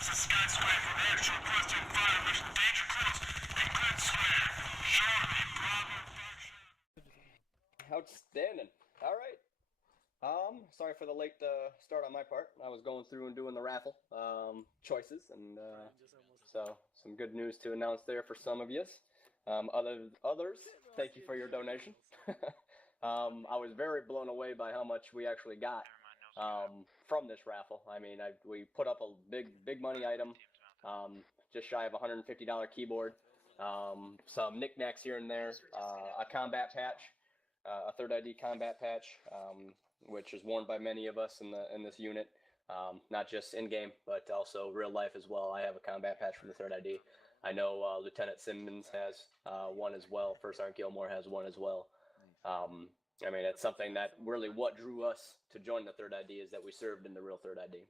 This is Sky Square for actual question fire mission danger close and grid square. Charlie, Bravo, Outstanding. All right. Sorry for the late start on my part. I was going through and doing the raffle choices, and so some good news to announce there for some of you. Others, thank you for your donation. I was very blown away by how much we actually got from this raffle. I mean, we put up a big money item, just shy of $150 keyboard, some knickknacks here and there, a combat patch, a third ID combat patch, which is worn by many of us in this unit, not just in game but also real life as well. I have a combat patch from the third ID. I know Lieutenant Simmons has one as well. First Sergeant Gilmore has one as well. I mean, it's something that really what drew us to join the third ID is that we served in the real third ID.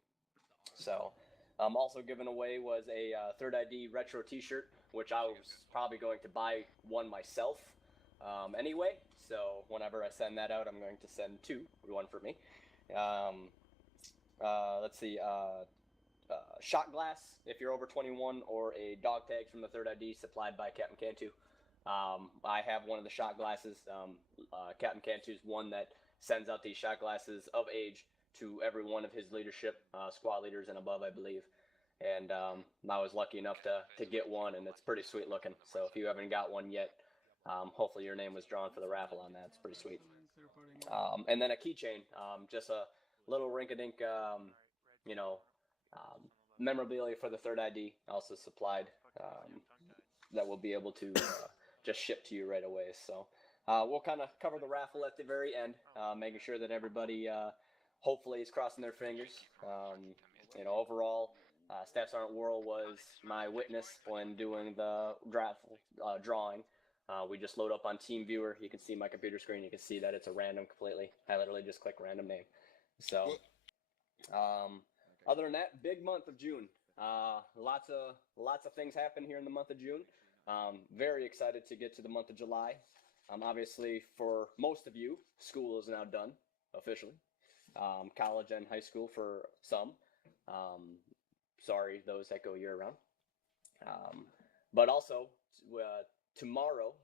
So, also given away was a third ID retro T-shirt, which I was probably going to buy one myself anyway. So whenever I send that out, I'm going to send two, one for me. Let's see, shot glass if you're over 21, or a dog tag from the third ID supplied by Captain Cantu. I have one of the shot glasses. Captain Cantu's one that sends out these shot glasses of age to every one of his leadership, squad leaders and above, I believe. And I was lucky enough to get one, and it's pretty sweet looking. So if you haven't got one yet, hopefully your name was drawn for the raffle on that. It's pretty sweet. And then a keychain, just a little rink-a-dink, memorabilia for the third ID, also supplied, that we'll be able to just ship to you right away. So we'll kind of cover the raffle at the very end, making sure that everybody hopefully is crossing their fingers. Overall, Staff Sergeant Worrell was my witness when doing the draft drawing. We just load up on TeamViewer. You can see my computer screen. You can see that it's a random completely. I literally just click random name. So, other than that, big month of June. Lots of things happen here in the month of June. Very excited to get to the month of July. Obviously, for most of you, school is now done officially. College and high school for some. Sorry, those that go year round. But also, tomorrow,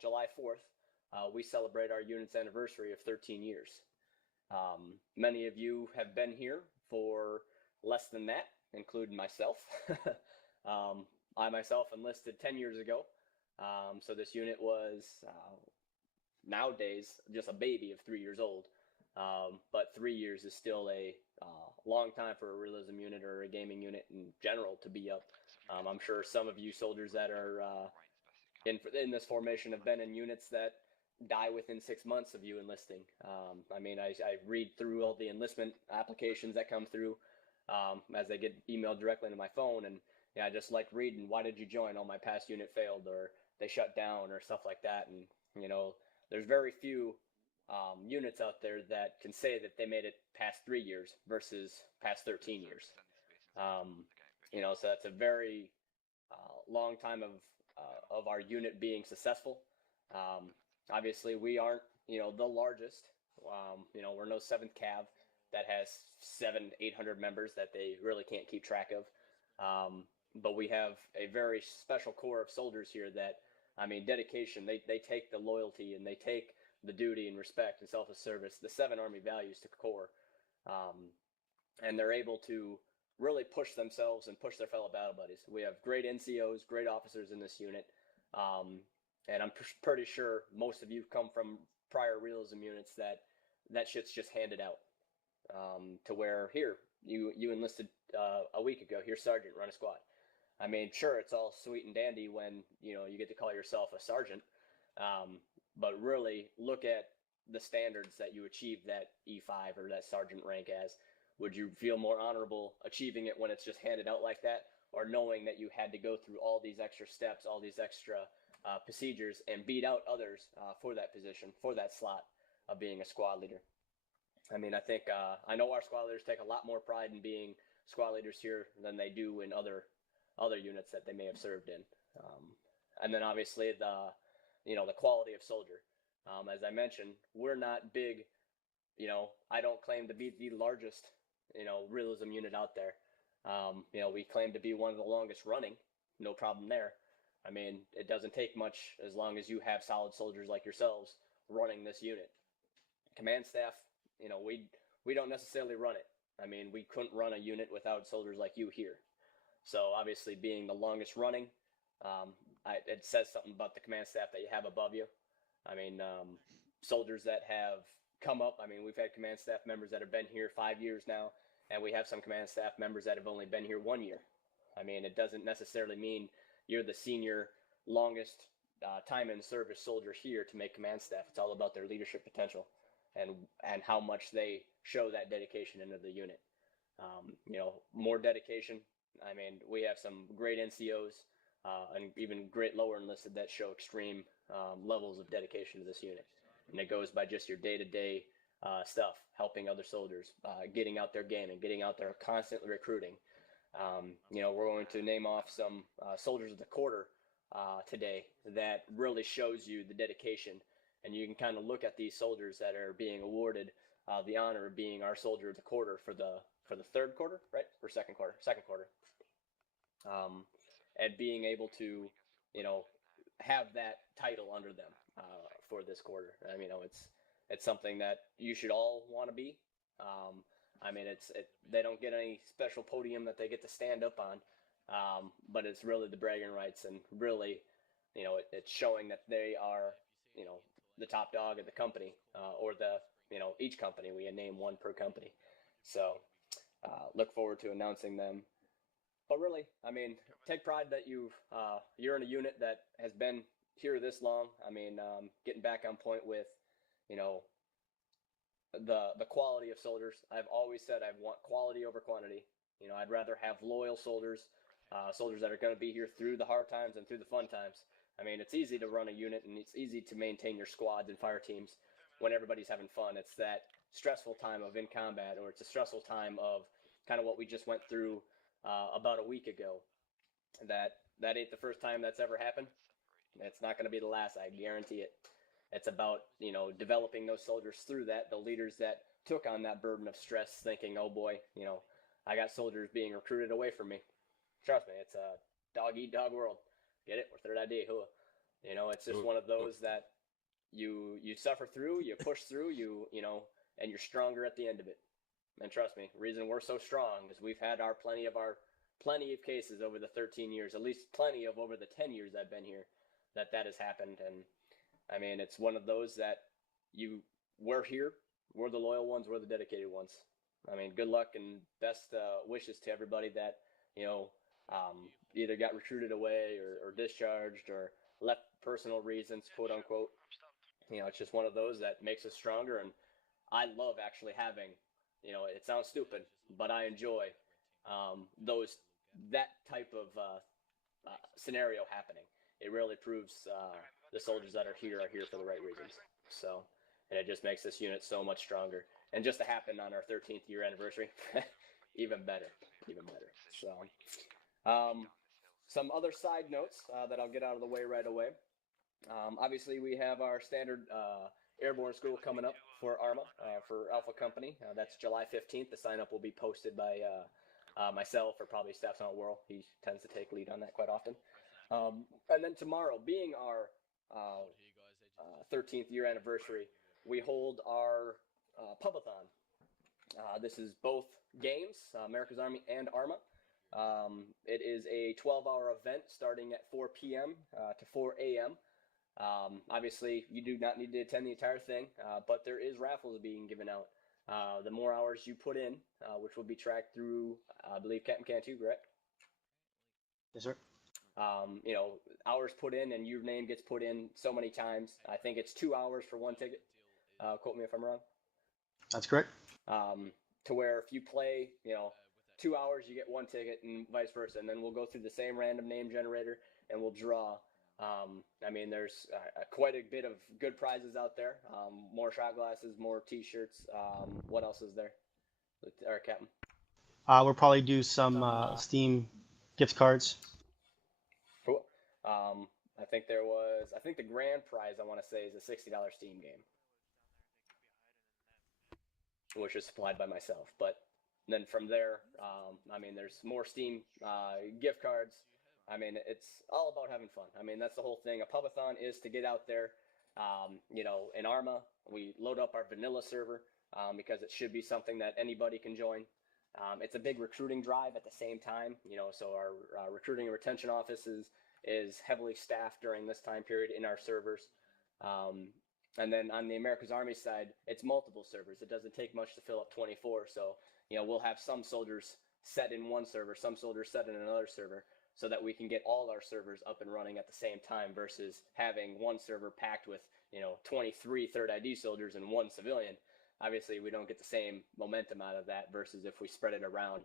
July 4th, we celebrate our unit's anniversary of 13 years. Many of you have been here for less than that, including myself. I myself enlisted 10 years ago, so this unit was nowadays just a baby of 3 years old, but 3 years is still a long time for a realism unit or a gaming unit in general to be up. I'm sure some of you soldiers that are in this formation have been in units that die within 6 months of you enlisting. I mean, I read through all the enlistment applications that come through as they get emailed directly into my phone, and I just like reading, why did you join? Oh, my past unit failed, or they shut down, or stuff like that. And there's very few units out there that can say that they made it past 3 years versus past 13 years. So that's a very long time of our unit being successful. Obviously, we aren't, the largest. We're no 7th Cav that has 700-800 members that they really can't keep track of. But we have a very special core of soldiers here that, dedication. They take the loyalty and they take the duty and respect and selfless service, the 7 Army values to core. And they're able to really push themselves and push their fellow battle buddies. We have great NCOs, great officers in this unit. And I'm pretty sure most of you come from prior realism units that shit's just handed out. To where here, you enlisted a week ago, here's Sergeant, run a squad. Sure, it's all sweet and dandy when, you get to call yourself a sergeant. But really look at the standards that you achieve that E5 or that sergeant rank as. Would you feel more honorable achieving it when it's just handed out like that, or knowing that you had to go through all these extra steps, all these extra procedures, and beat out others for that position, for that slot of being a squad leader? I think I know our squad leaders take a lot more pride in being squad leaders here than they do in other units that they may have served in. And then obviously the quality of soldier. As I mentioned, we're not big. I don't claim to be the largest realism unit out there. We claim to be one of the longest running. No problem there. I mean, it doesn't take much as long as you have solid soldiers like yourselves running this unit. Command staff, we don't necessarily run it. I mean, we couldn't run a unit without soldiers like you here. So obviously, being the longest running, it says something about the command staff that you have above you. I mean, soldiers that have come up. I mean, we've had command staff members that have been here 5 years now, and we have some command staff members that have only been here 1 year. I mean, it doesn't necessarily mean you're the senior, longest time in service soldier here to make command staff. It's all about their leadership potential and how much they show that dedication into the unit. More dedication. I mean, we have some great NCOs and even great lower enlisted that show extreme levels of dedication to this unit. And it goes by just your day-to-day stuff, helping other soldiers, getting out there gaming, getting out there constantly recruiting. We're going to name off some soldiers of the quarter today that really shows you the dedication. And you can kind of look at these soldiers that are being awarded the honor of being our soldier of the quarter for the third quarter, right? Or second quarter? Second quarter. And being able to, have that title under them for this quarter. I mean, it's something that you should all want to be. I mean, they don't get any special podium that they get to stand up on, but it's really the bragging rights and really, it's showing that they are, the top dog of the company or each company. We name one per company. So look forward to announcing them. But really, I mean, take pride that you're in a unit that has been here this long. I mean, getting back on point with, the quality of soldiers. I've always said I want quality over quantity. I'd rather have loyal soldiers, soldiers that are going to be here through the hard times and through the fun times. I mean, it's easy to run a unit and it's easy to maintain your squads and fire teams when everybody's having fun. It's that stressful time of in combat, or it's a stressful time of kind of what we just went through about a week ago. That ain't the first time that's ever happened. It's not going to be the last, I guarantee it. It's about, developing those soldiers through that, the leaders that took on that burden of stress, thinking, oh boy, I got soldiers being recruited away from me. Trust me, it's a dog-eat-dog world. Get it? We're third ID. It's just one of those that you suffer through, you push through, and you're stronger at the end of it. And trust me, the reason we're so strong is we've had plenty of cases over the 13 years, at least plenty of over the 10 years I've been here, that has happened. And I mean, it's one of those that we're here, we're the loyal ones, we're the dedicated ones. I mean, good luck and best wishes to everybody that, either got recruited away or discharged or left personal reasons, quote unquote. It's just one of those that makes us stronger. And I love actually having, it sounds stupid, but I enjoy that type of scenario happening. It really proves the soldiers that are here for the right reasons. So, and it just makes this unit so much stronger. And just to happen on our 13th year anniversary, even better. So, some other side notes that I'll get out of the way right away. Obviously, we have our standard airborne school coming up for ARMA, for Alpha Company. That's July 15th. The sign up will be posted by myself or probably Staff Sergeant Worrell. He tends to take lead on that quite often. And then tomorrow, being our 13th year anniversary, we hold our Pubathon. This is both games, America's Army and ARMA. It is a 12-hour event starting at 4 p.m. To 4 a.m. Obviously, you do not need to attend the entire thing, but there is raffles being given out. The more hours you put in, which will be tracked through, I believe, Captain Cantu, correct? Yes, sir. Hours put in and your name gets put in so many times. I think it's 2 hours for one ticket. Quote me if I'm wrong. That's correct. To where if you play, 2 hours, you get one ticket and vice versa. And then we'll go through the same random name generator and we'll draw. I mean, there's quite a bit of good prizes out there. More shot glasses, more T-shirts. What else is there? Our Captain. We'll probably do some Steam gift cards. Cool. I think the grand prize, I want to say, is a $60 Steam game, which is supplied by myself. But then from there, I mean, there's more Steam gift cards. I mean, it's all about having fun. I mean, that's the whole thing. A pubathon is to get out there. In Arma, we load up our vanilla server because it should be something that anybody can join. It's a big recruiting drive at the same time. So our recruiting and retention office is heavily staffed during this time period in our servers. And then on the America's Army side, it's multiple servers. It doesn't take much to fill up 24. So, we'll have some soldiers set in one server, some soldiers set in another server, so that we can get all our servers up and running at the same time versus having one server packed with, 23 third ID soldiers and one civilian. Obviously, we don't get the same momentum out of that versus if we spread it around.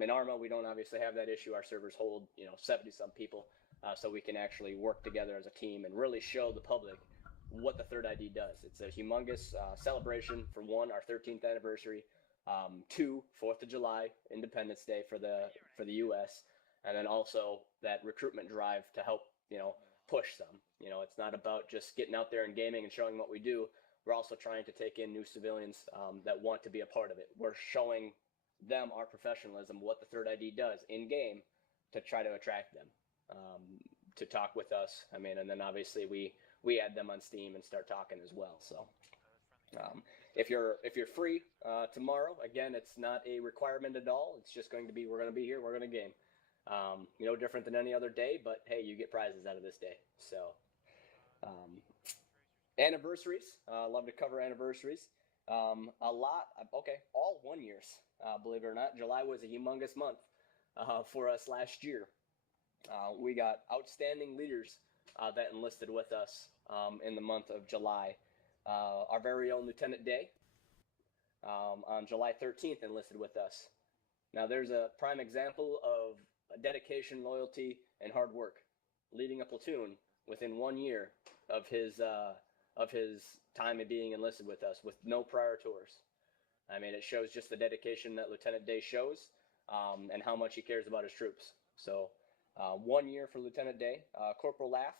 In Arma, we don't obviously have that issue. Our servers hold, 70-some people, so we can actually work together as a team and really show the public what the third ID does. It's a humongous celebration for one, our 13th anniversary, two, 4th of July, Independence Day for the U.S., and then also that recruitment drive to help, push some. It's not about just getting out there and gaming and showing what we do. We're also trying to take in new civilians that want to be a part of it. We're showing them our professionalism, what the third ID does in game to try to attract them to talk with us. I mean, and then obviously we add them on Steam and start talking as well. So if you're free tomorrow, again, it's not a requirement at all. It's just going to be, we're going to be here, we're going to game. No different than any other day, but hey, you get prizes out of this day. So anniversaries, love to cover anniversaries. All 1 years, believe it or not. July was a humongous month for us last year. We got outstanding leaders that enlisted with us in the month of July. Our very own Lieutenant Day on July 13th enlisted with us. Now there's a prime example of dedication, loyalty, and hard work, leading a platoon within 1 year of his time of being enlisted with us with no prior tours. I mean, it shows just the dedication that Lieutenant Day shows and how much he cares about his troops. So 1 year for Lieutenant Day. Corporal Laugh,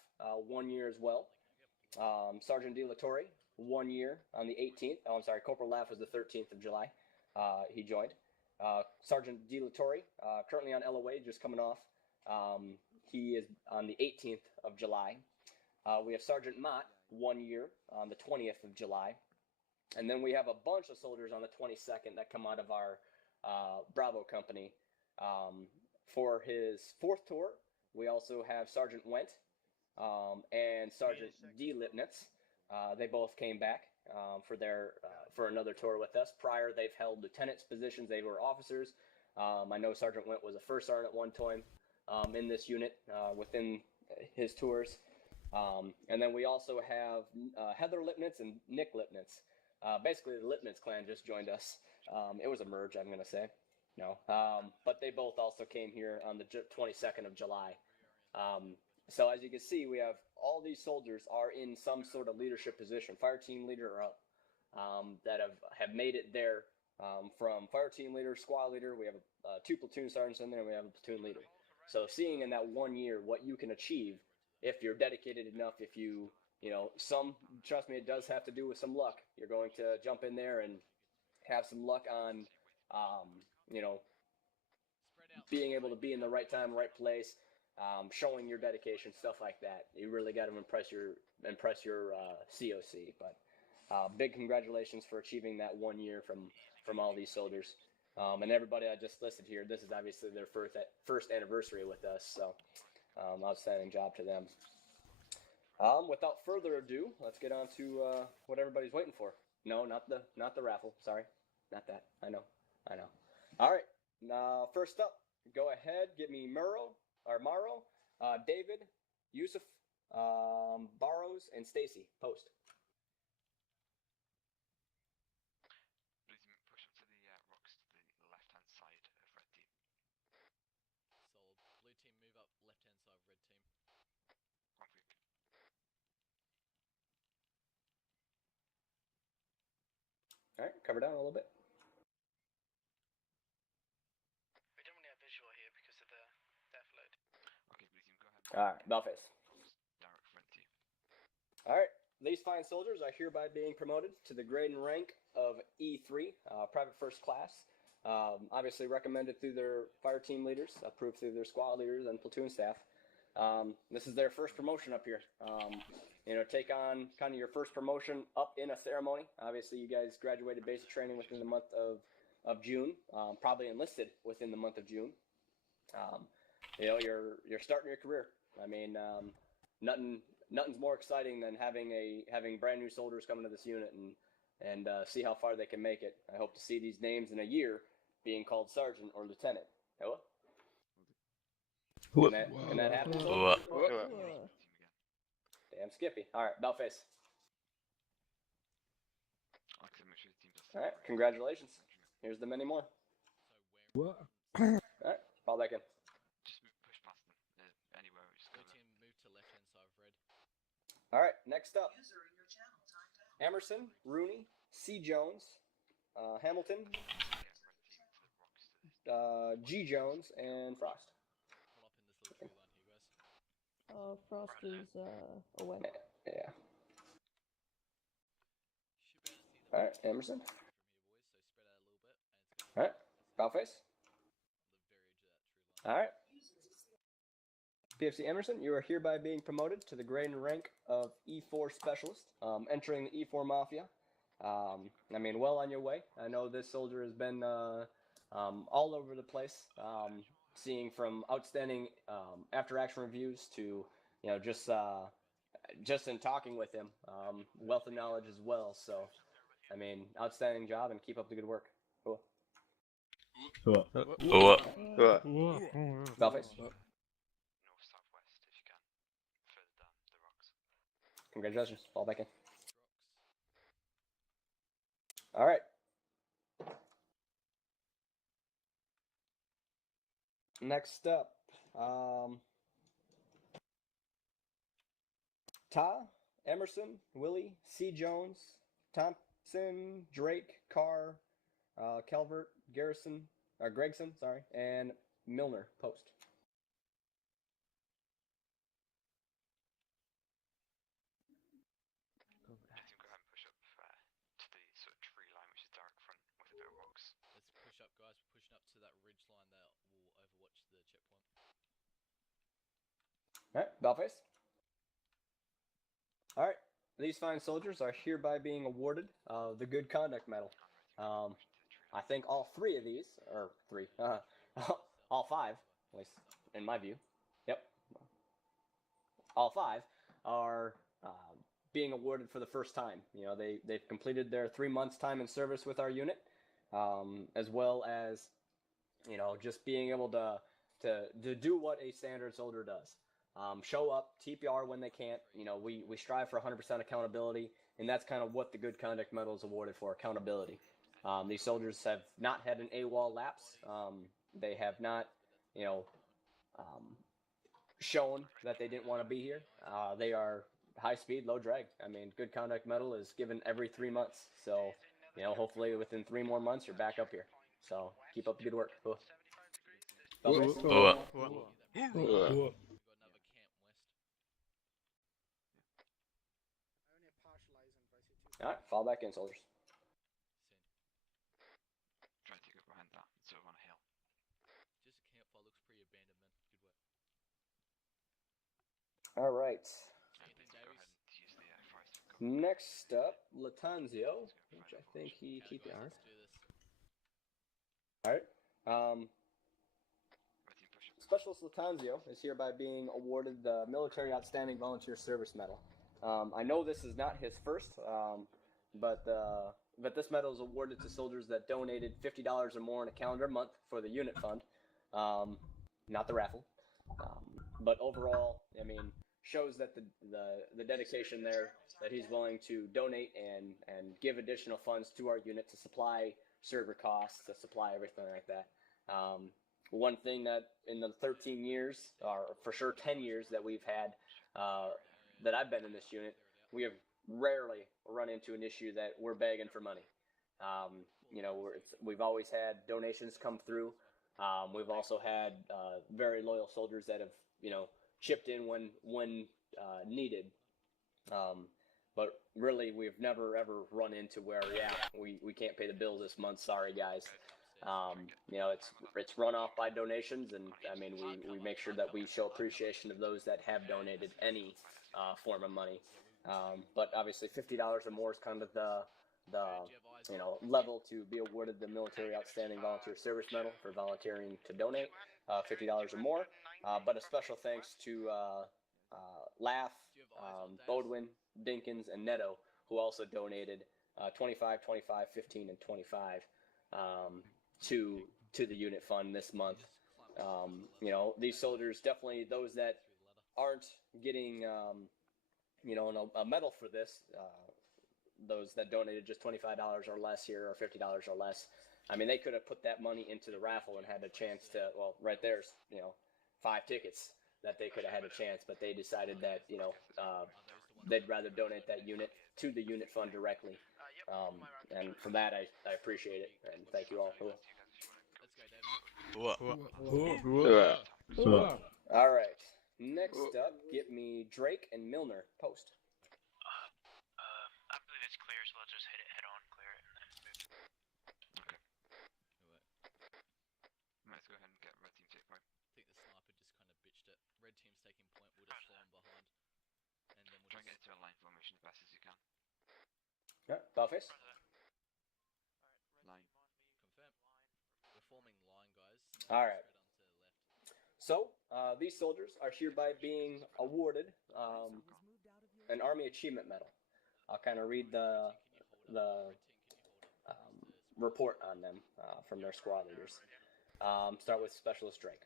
1 year as well. Sergeant De La Torre, 1 year on the 18th. Oh, I'm sorry, Corporal Laugh was the 13th of July. He joined. Sergeant De La Torre, currently on LOA, just coming off. He is on the 18th of July. We have Sergeant Mott, 1 year on the 20th of July. And then we have a bunch of soldiers on the 22nd that come out of our Bravo company. For his 4th tour, we also have Sergeant Went and Sergeant D. Lipnitz. They both came back for another tour with us. Prior, they've held lieutenant's positions. They were officers. I know Sergeant Went was a first sergeant at one time in this unit within his tours. And then we also have Heather Lipnitz and Nick Lipnitz. Basically, the Lipnitz clan just joined us. It was a merge, I'm going to say. No. But they both also came here on the 22nd of July. So as you can see, we have all these soldiers are in some sort of leadership position, fire team leader or up, that have made it there from fire team leader, squad leader. We have 2 platoon sergeants in there, and we have a platoon leader. So seeing in that 1 year what you can achieve if you're dedicated enough, if trust me, it does have to do with some luck. You're going to jump in there and have some luck on, being able to be in the right time, right place, showing your dedication, stuff like that. You really got to impress your COC. But big congratulations for achieving that 1 year from all these soldiers. And everybody I just listed here, this is obviously their first anniversary with us. So outstanding job to them. Without further ado, let's get on to what everybody's waiting for. No, not the raffle. Sorry, not that. I know. All right. First up, go ahead. Give me Maro, David, Yusuf, Barrows, and Stacy. Post. Realism, push up to the rocks to the left-hand side of red team. Solid. Blue team move up left-hand side of red team. Conflict. All right, cover down a little bit. We don't really have visual here because of the depth load. Okay, Realism, go ahead. All right, Belface. Direct front to you. All right, these fine soldiers are hereby being promoted to the grade and rank of E3, Private First Class. Obviously recommended through their fire team leaders, approved through their squad leaders and platoon staff. This is their first promotion up here. Take on kind of your first promotion up in a ceremony. Obviously, you guys graduated basic training within the month of June, probably enlisted within the month of June. You're starting your career. I mean, nothing's more exciting than having brand new soldiers come into this unit and see how far they can make it. I hope to see these names in a year being called sergeant or lieutenant. Hello? Can that happen? What? Damn Skippy. All right, Bellface. All right, congratulations. Here's the many more. So All right, fall back in. Just push past them. Anywhere, just go blue team move to left hand side of red. All right, next up. Emerson, Rooney, C. Jones, Hamilton, G. Jones, and Frost. Pull up in this little tree line here, guys. Frost is away. Yeah. Should be able to see the All right, Emerson. from here, boys. So spread out a little bit, and it's All right, Bellface. on the very edge of that tree line. All right. PFC Emerson, you are hereby being promoted to the grade and rank of E4 Specialist, entering the E4 Mafia. Well on your way. I know this soldier has been all over the place, seeing from outstanding after-action reviews to, just in talking with him, wealth of knowledge as well. So, outstanding job, and keep up the good work. Cool. Bellface. north southwest if you can, further down the rocks. Congratulations. Fall back in. All right. Next up, Ta, Emerson, Willie, C. Jones, Thompson, Drake, Carr, Calvert, Gregson, and Milner. Post. You can go ahead and push up to the sort of tree line, which is dark front with a bit of rocks. Let's push up, guys. We're pushing up to that ridge line that will overwatch the checkpoint. All right, Bellface. All right, these fine soldiers are hereby being awarded the Good Conduct Medal. I think all three of these, or three, all five, at least in my view. Yep. All five are being awarded for the first time. They've completed their 3 months time in service with our unit, as well as, just being able to do what a standard soldier does. Show up, TPR when they can't. We strive for 100% accountability, and that's kind of what the Good Conduct Medal is awarded for, accountability. These soldiers have not had an AWOL lapse. They have not, shown that they didn't want to be here. They are high speed, low drag. Good Conduct Medal is given every 3 months. So, hopefully within 3 more months, you're back up here. So, keep up the good work. Cool. Bellface? We've got another camp west. All right, fall back in, soldiers. Try to get behind that, sort of on a hill. Just a campfire looks pretty abandoned, man. Good work. All right. Anything, Go ahead Davies? and use the forest. Next up, Latanzio, which I think he Okay, keep guys, on. let's do this. All right. Red team push up. Specialist Latanzio is hereby being awarded the Military Outstanding Volunteer Service Medal. I know this is not his first, but this medal is awarded to soldiers that donated $50 or more in a calendar month for the unit fund, not the raffle. But overall, shows that the dedication there, that he's willing to donate and give additional funds to our unit to supply server costs, to supply everything like that. One thing that in the 13 years, or for sure 10 years that we've had, that I've been in this unit, we have rarely run into an issue that we're begging for money. We've always had donations come through. We've also had very loyal soldiers that have, chipped in when needed. But really, we've never ever run into where, we can't pay the bills this month. Sorry, guys. You know, it's run off by donations, and I mean we make sure that we show appreciation of those that have donated any form of money. But obviously, $50 or more is kind of the level to be awarded the Military Outstanding Volunteer Service Medal for volunteering to donate. $50 or more. But a special thanks to Laugh, Bodwin, Dinkins, and Neto, who also donated 25, 25, 15, and 25 to the unit fund this month. You know, these soldiers, definitely those that aren't getting a medal for this, those that donated just $25 or less here, or $50 or less, I mean, they could have put that money into the raffle and had a chance to, well, right there's 5 tickets that they could have had a chance, but they decided that they'd rather donate that unit to the unit fund directly. And for that, I appreciate it, and thank you all. Let's go, Dave. All right. Next up, get me Drake and Milner. Post. I believe it's clear, so let's just hit it head on, clear it, and then move. Let's go ahead and get red team take point. I think the sniper just kind of bitched it. Red team's taking point, we'll just fall behind. And then we'll Try and get just... into a line formation as best as you can. Yeah, Bellface. Line. Confirm. We're forming line, guys. All right. Straight on to the left. So, these soldiers are hereby being awarded an Army Achievement Medal. I'll kind of read the report on them from their squad leaders. Start with Specialist Drake.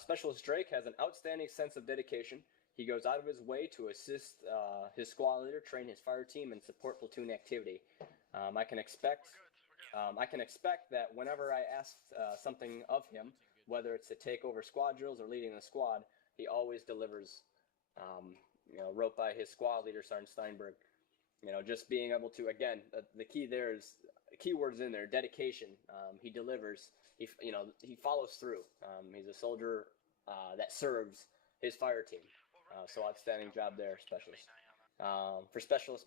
Specialist Drake has an outstanding sense of dedication. He goes out of his way to assist his squad leader, train his fire team, and support platoon activity. I can expect that whenever I ask something of him, whether it's to take over squad drills or leading the squad, he always delivers. Wrote by his squad leader, Sergeant Steinberg. Just being able to, again, the key there is, keywords in there, dedication. He delivers. He follows through. He's a soldier that serves his fire team. So outstanding job there, Specialist. For Specialist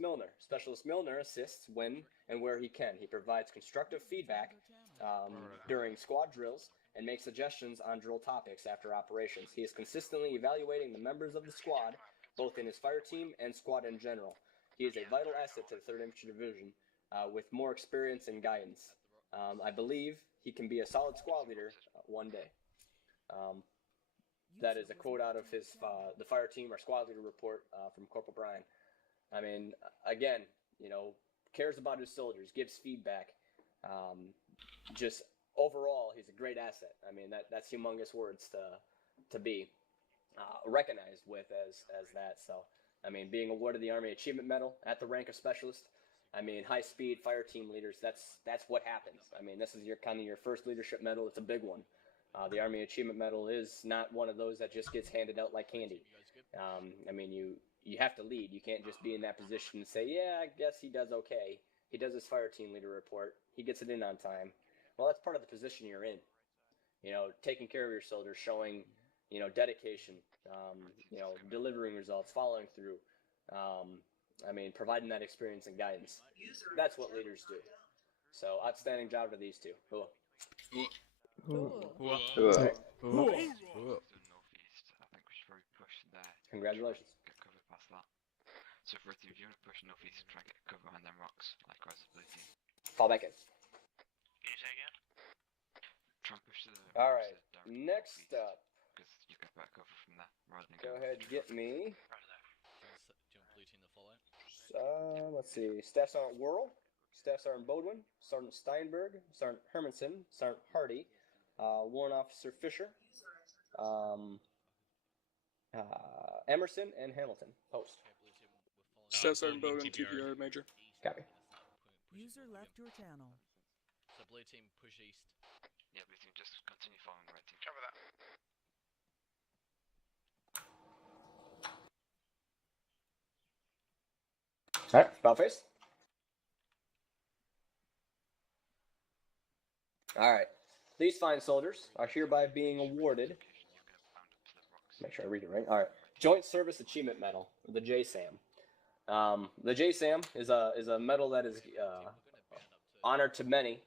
Milner assists when and where he can. He provides constructive feedback during squad drills and makes suggestions on drill topics after operations. He is consistently evaluating the members of the squad, both in his fire team and squad in general. He is a vital asset to the 3rd Infantry Division with more experience and guidance. I believe he can be a solid squad leader one day. That is a quote out of his the fire team or squad leader report from Corporal Brian. I mean, again, cares about his soldiers, gives feedback. Just overall, he's a great asset. I mean, that's humongous words to be recognized with as that. So, I mean, being awarded the Army Achievement Medal at the rank of Specialist. I mean, high-speed fire team leaders. That's what happens. I mean, this is your first leadership medal. It's a big one. The Army Achievement Medal is not one of those that just gets handed out like candy. I mean, you have to lead. You can't just be in that position and say, yeah, I guess he does okay. He does his fire team leader report. He gets it in on time. Well, that's part of the position you're in. Taking care of your soldiers, showing, dedication, delivering results, following through. I mean, providing that experience and guidance. That's what leaders do. So, outstanding job to these two. Cool. Right. To the northeast, I think we should probably push there. Congratulations. Get cover past that. So for a team, if you want to push northeast, try and get cover behind them rocks, likewise the blue team. Fall back in. Can you say again? Try and push to the All right. Next up, because you get better cover from there rather than go ahead, get me. Right there. Do you want blue team to follow? Let's see. Staff Sergeant Worrell, Staff Sergeant Bodwin, Sergeant Steinberg, Sergeant Hermanson, Sergeant Hardy, Warrant Officer Fisher, Emerson, and Hamilton. Post. Okay, blue team, we're following. Staff Sergeant Bogan, TPR Major. Copy. User left your channel. So blue team push east. Yeah, blue team just continue following red team. Cover that. All right, about face. All right. These fine soldiers are hereby being awarded. Make sure I read it right. All right. Joint Service Achievement Medal, the JSAM. The JSAM is a medal that is honored to many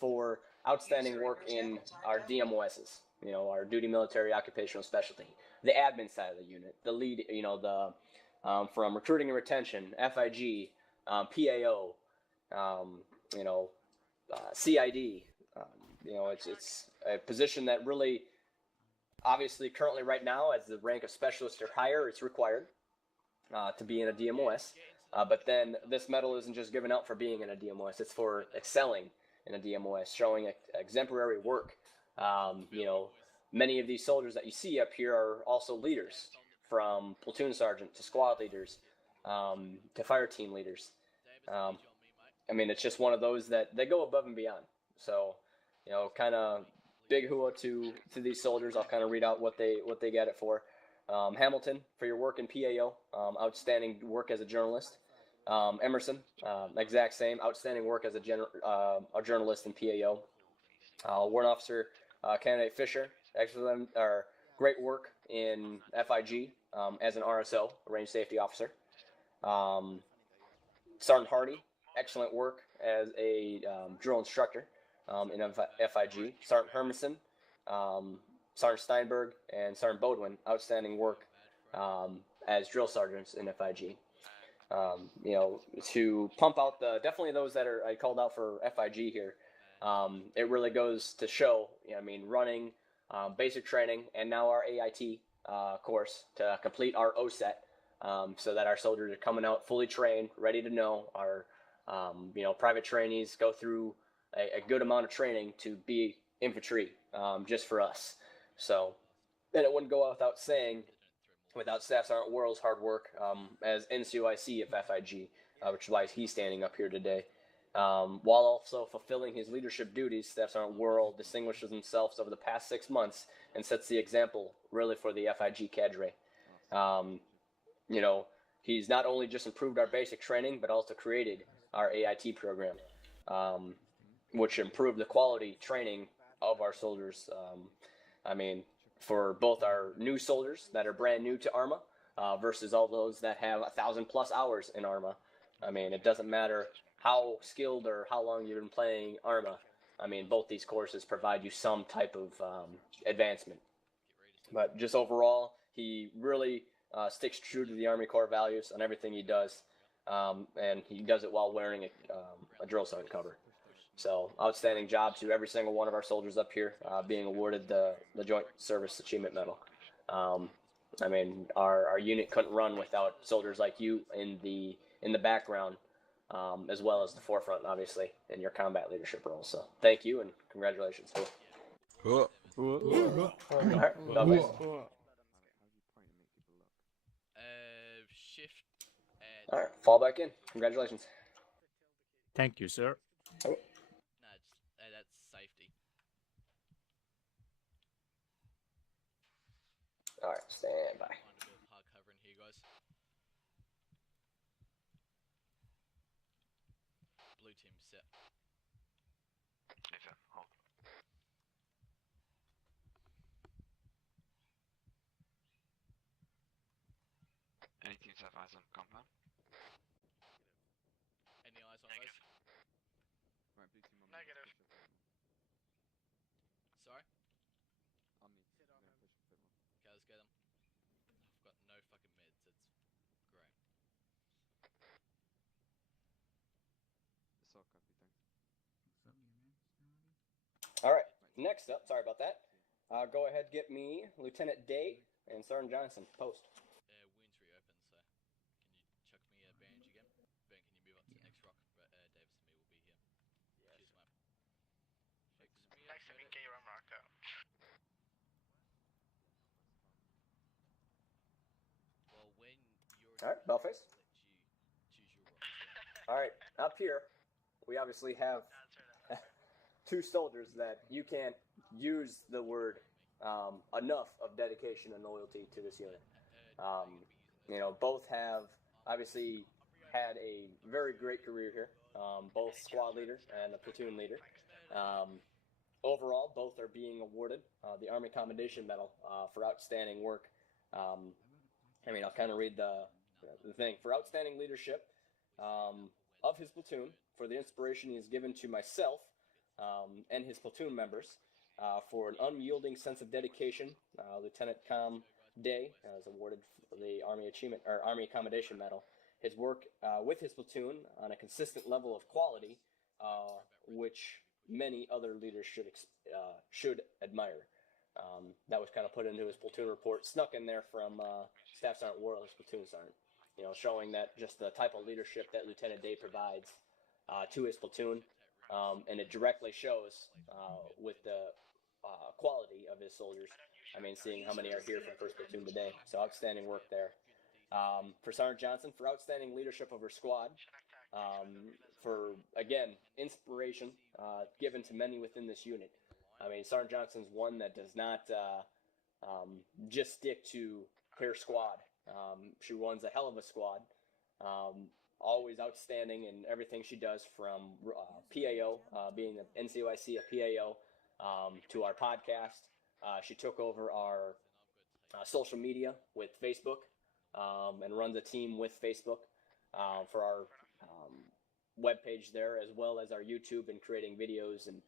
for outstanding work in our DMOSs, our duty military occupational specialty, the admin side of the unit, the lead, from recruiting and retention, FIG, PAO, CID. It's a position that really, obviously, currently right now, as the rank of specialist or higher, it's required to be in a DMOS. But then this medal isn't just given out for being in a DMOS; it's for excelling in a DMOS, showing exemplary work. Many of these soldiers that you see up here are also leaders, from platoon sergeant to squad leaders to fire team leaders. It's just one of those that they go above and beyond. So, kind of big hua to these soldiers. I'll kind of read out what they get it for. Hamilton, for your work in PAO, outstanding work as a journalist. Emerson, exact same, outstanding work as a journalist in PAO. Warrant Officer Candidate Fisher, excellent, or great work in FIG as an RSO, Range Safety Officer. Sergeant Hardy, excellent work as a drill instructor in FIG. Sergeant Hermanson, Sergeant Steinberg, and Sergeant Bodwin, outstanding work as drill sergeants in FIG. To pump out definitely those that I called out for FIG here. It really goes to show, running basic training and now our AIT course to complete our OSET, so that our soldiers are coming out fully trained, ready to know. Our private trainees go through a good amount of training to be infantry, just for us. So, and it wouldn't go without saying, without Staff Sergeant Worrell's hard work as NCOIC of FIG, which is why he's standing up here today. While also fulfilling his leadership duties, Staff Sergeant Worrell distinguishes himself over the past 6 months and sets the example, really, for the FIG cadre. He's not only just improved our basic training, but also created our AIT program, which improved the quality training of our soldiers. For both our new soldiers that are brand new to ARMA versus all those that have 1,000+ hours in ARMA. It doesn't matter how skilled or how long you've been playing ARMA. Both these courses provide you some type of advancement. But just overall, he really sticks true to the Army Corps values on everything he does, and he does it while wearing a drill sergeant cover. So, outstanding job to every single one of our soldiers up here, being awarded the Joint Service Achievement Medal. Our unit couldn't run without soldiers like you in the background, as well as the forefront, obviously, in your combat leadership role. So, thank you and congratulations. All right, Douglas. Shift. All right, fall back in. Congratulations. Thank you, sir. Oh. That's safety. All right, stand by. Find a bit of hard cover in here, guys. Blue team set. Nathan, hold. Any teams have eyes on compound? Any eyes on those? Negative. Sorry? Okay, let's get them. I've got no fucking meds. It's great. All right, next up, sorry about that. Go ahead, get me Lieutenant Day and Sergeant Johnson. Post. Wounds reopen, so can you chuck me a bandage again? Ben, can you move up to the next rock? But Davis and me will be here. Cheers, mate. Next time you can get your own rock out. Well, when you're All right, Bellface. choose your rock as well. All right, up here, we obviously have two soldiers that you can't use the word enough of dedication and loyalty to this unit. Both have obviously had a very great career here, both squad leader and a platoon leader. Overall, both are being awarded the Army Commendation Medal for outstanding work. I'll kind of read the thing. For outstanding leadership of his platoon, for the inspiration he has given to myself, and his platoon members for an unyielding sense of dedication. Lieutenant Com Day is awarded the Army Achievement or Army Commendation Medal. His work with his platoon on a consistent level of quality, which many other leaders should admire. That was kind of put into his platoon report, snuck in there from Staffs Aren't Warless, Platoons Aren't. Showing that just the type of leadership that Lieutenant Day provides to his platoon, and it directly shows with the quality of his soldiers. I mean, seeing how many are here from First Platoon today. So outstanding work there. For Sergeant Johnson, for outstanding leadership of her squad, for, again, inspiration given to many within this unit. I mean, Sergeant Johnson's one that does not just stick to her squad. She runs a hell of a squad. Always outstanding in everything she does, from PAO, being an NCOIC, a PAO, to our podcast. She took over our social media with Facebook, and runs a team with Facebook for our webpage there, as well as our YouTube, and creating videos and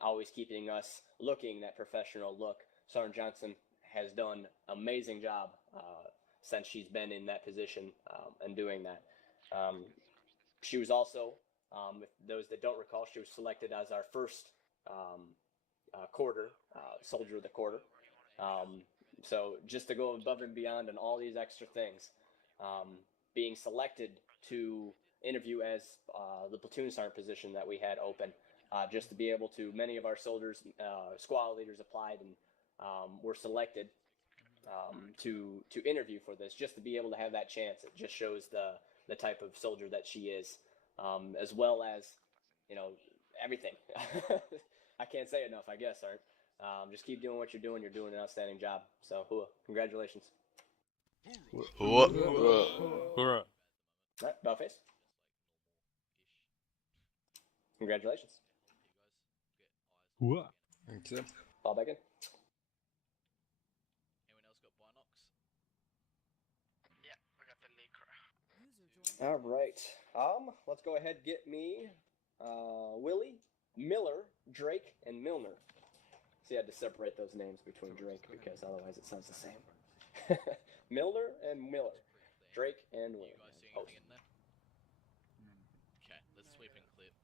always keeping us looking that professional look. Sergeant Johnson has done an amazing job since she's been in that position and doing that. She was also, if those that don't recall, she was selected as our first quarter, soldier of the quarter. So just to go above and beyond on all these extra things, being selected to interview as the platoon sergeant position that we had open, just to be able to, many of our soldiers, squad leaders applied and were selected to interview for this, just to be able to have that chance. It just shows the type of soldier that she is, as well as, everything. I can't say enough, I guess, Art. Just keep doing what you're doing. You're doing an outstanding job. So, congratulations. All right, Bellface. Congratulations. Thank you. Fall back in. Anyone else got binocs? Yeah, I got the Lycra. All right. Let's go ahead, get me Willie, Miller, Drake, and Milner. See, I had to separate those names between Drake because otherwise it sounds the same. Milner and Miller. Drake and You Willie. guys see Post. anything in there? Okay, let's sweep and clip.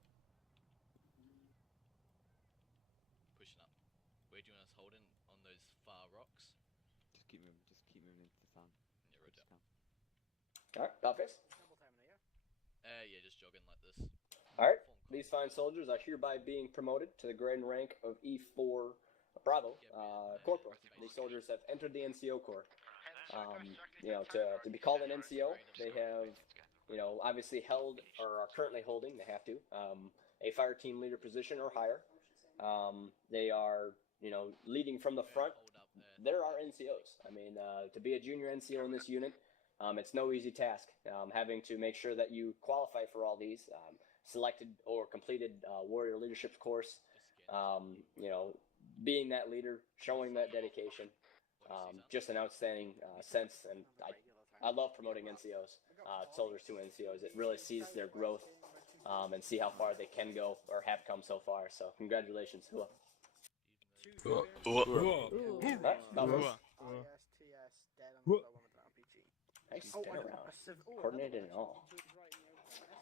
Pushing up. Where do you want us holding? On those far rocks? Just keep moving into the fan. Yeah, right down. All right, Bellface. Yeah, just jogging like this. All right. These fine soldiers are hereby being promoted to the grade and rank of E4 Bravo Corporal. These soldiers have entered the NCO Corps. To be called an NCO, they have, obviously held or are currently holding, they have to, a fire team leader position or higher. They are, leading from the front. There are NCOs. I mean, to be a junior NCO in this unit, it's no easy task. Having to make sure that you qualify for all these, selected or completed warrior leadership course, being that leader, showing that dedication, just an outstanding sense. And I love promoting NCOs, soldiers to NCOs. It really sees their growth and see how far they can go or have come so far. So congratulations. Nice spin around. Coordinated and all.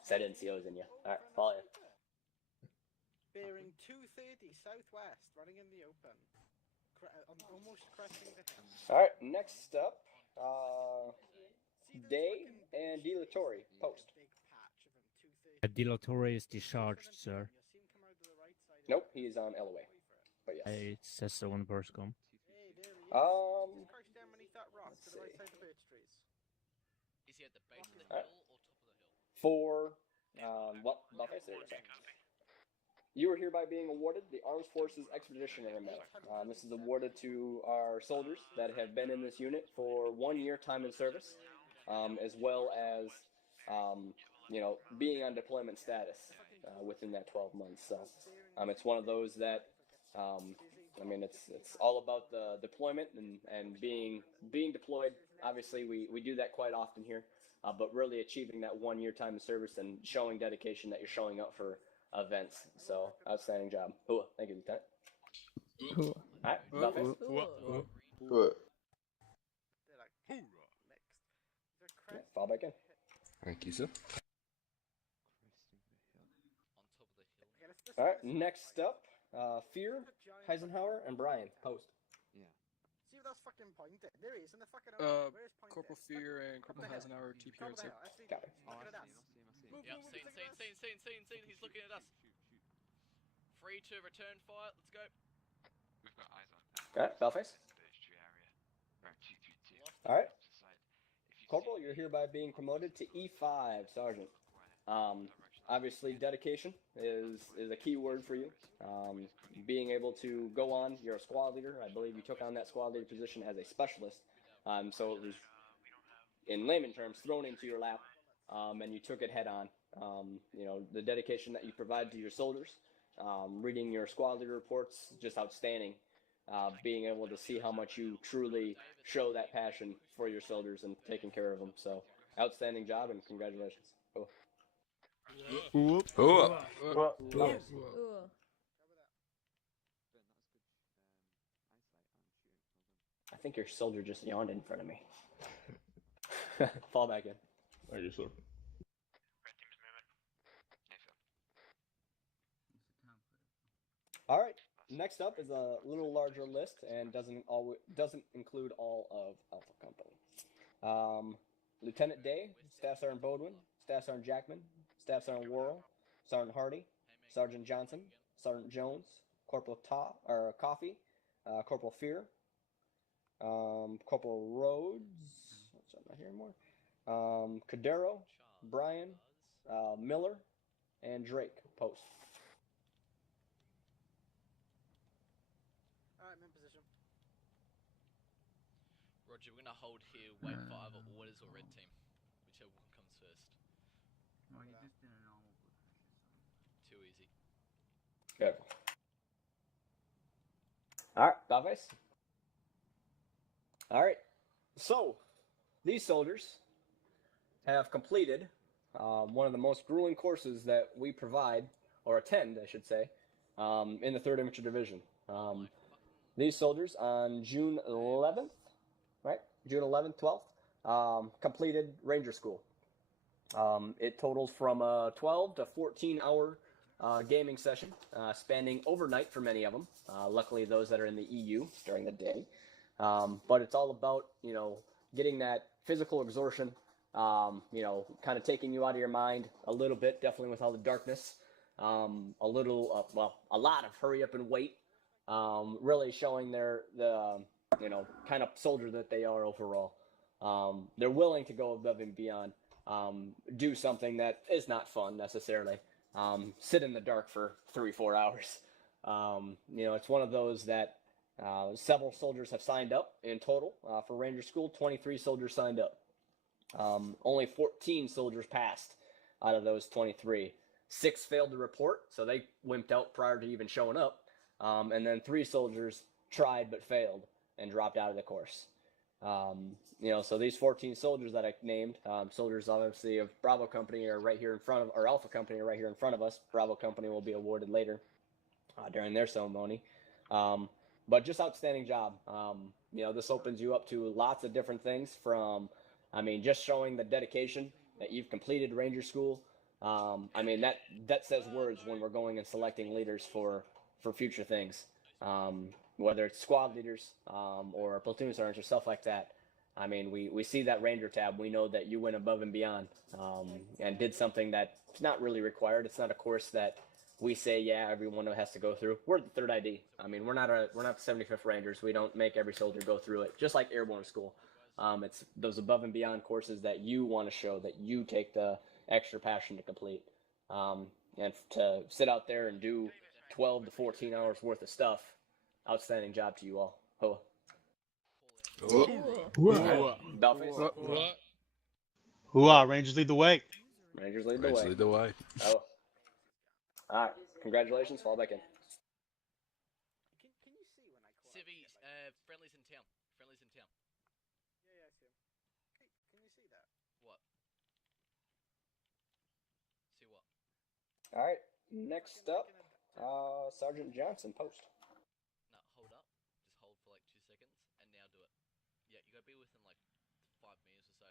Said NCOs in you. Alright, follow you. Bearing 230 southwest, running in the open. Almost cresting the hill. Alright, next up, Day and Dilatori. Post. Dilatori is discharged, sir. Nope, he is on LOA. But yes. It says so on Burscom. Crouched down beneath that rock to the right side of the birch trees. Is he at the base of the hill or top of the hill? For, Bellface, there it is. You are hereby being awarded the Armed Forces Expeditionary Medal. This is awarded to our soldiers that have been in this unit for 1 year time in service, as well as, being on deployment status within that 12 months. So it's one of those that, it's all about the deployment and being deployed. Obviously, we do that quite often here, but really achieving that 1 year time in service and showing dedication that you're showing up for events. So outstanding job. Ooh, thank you, Lieutenant. Cool. All right, Dollface. Cool. They're like mixed. They're Yeah, crest. fall back in. Thank you, sir. Again, it's this All right, one, this next one. up, Fear, Heisenhower, and Brian. Post. Yeah. See if that's fucking pointed. There he is in the fucking open. Where's pointed? Corporal Fear and Up Corporal the hill. Heisenhour TPR, Top of the sir. hill. SVP. Got it. Oh, Looking at I us. see him, I see him. Move, Yep, move, seen. look at us. He's looking at us. Shoot. Free to return fire. Let's go. We've got eyes on All right, Dollface. Birch Tree area. Right, 232. All right. Left side. If you Corporal, see you're hereby being promoted to E5 Sergeant. direction, Obviously, dedication is a key word for you. Being able to go on, you're a squad leader. I believe you took on that squad leader position as a specialist. So it was, in layman terms, thrown into your lap, and you took it head on. The dedication that you provide to your soldiers, reading your squad leader reports, just outstanding. Being able to see how much you truly show that passion for your soldiers and taking care of them. So, outstanding job and congratulations. Cool. Whoop. Ooh. Dollface. Ooh. Ben, that was good eyesight on shooting. Well done. I think your soldier just yawned in front of me. Fall back in. Thank you, sir. red team's moving. Hey, Phil. All right. Next up is a little larger list and doesn't include all of Alpha Company. Lieutenant Day, Staff Sergeant Bodwin, Staff Sergeant Jackman, Staff Sergeant Worrell, Sergeant Hardy, Sergeant Johnson, Sergeant Jones, Corporal Coffee, Corporal Fear, Corporal Rhodes. I'm not here anymore. Cadero, Brian, Miller, and Drake. Post. Alright, I'm in position. Roger, we're gonna hold here, wait for either orders or red team, whichever one comes first. Too easy. Good. All right, Dollface. All right. So, these soldiers have completed one of the most grueling courses that we provide, or attend, I should say, in the 3rd Infantry Division. These soldiers on June 11th, right? June 11th, 12th, completed Ranger School. It totals from a 12 to 14 hour gaming session, spanning overnight for many of them. Luckily, those that are in the EU during the day. But it's all about, getting that physical exertion, kind of taking you out of your mind a little bit, definitely with all the darkness. A lot of hurry up and wait. Really showing the kind of soldier that they are overall. They're willing to go above and beyond, do something that is not fun necessarily. Sit in the dark for 3-4 hours. It's one of those that several soldiers have signed up in total for Ranger School. 23 soldiers signed up. Only 14 soldiers passed out of those 23. 6 failed to report, so they wimped out prior to even showing up. And then 3 soldiers tried but failed and dropped out of the course. So these 14 soldiers that I named, soldiers obviously of Bravo Company are right here in front of, or Alpha Company are right here in front of us. Bravo Company will be awarded later during their ceremony. But just outstanding job. This opens you up to lots of different things from, just showing the dedication that you've completed Ranger School. That says words when we're going and selecting leaders for future things. Whether it's squad leaders or platoon sergeants or stuff like that. We see that Ranger tab. We know that you went above and beyond and did something that's not really required. It's not a course that we say, yeah, everyone has to go through. We're the 3rd ID. We're not the 75th Rangers. We don't make every soldier go through it, just like Airborne School. It's those above and beyond courses that you want to show, that you take the extra passion to complete. And to sit out there and do 12 to 14 hours worth of stuff, outstanding job to you all. Hoa. Dollface. Hoorah, Rangers lead the way. Rangers lead the way. Lead the way. Oh. All right. Congratulations. Fall back in. Can you see when I call? Civvies, friendlies in town. Friendlies in town. Yeah, I see him. Hey, can you see that? What? See what? All right. Next up, Sergeant Johnson, post. No, hold up. Just hold for like 2 seconds, and now do it. Yeah, you gotta be within like 5 meters or so.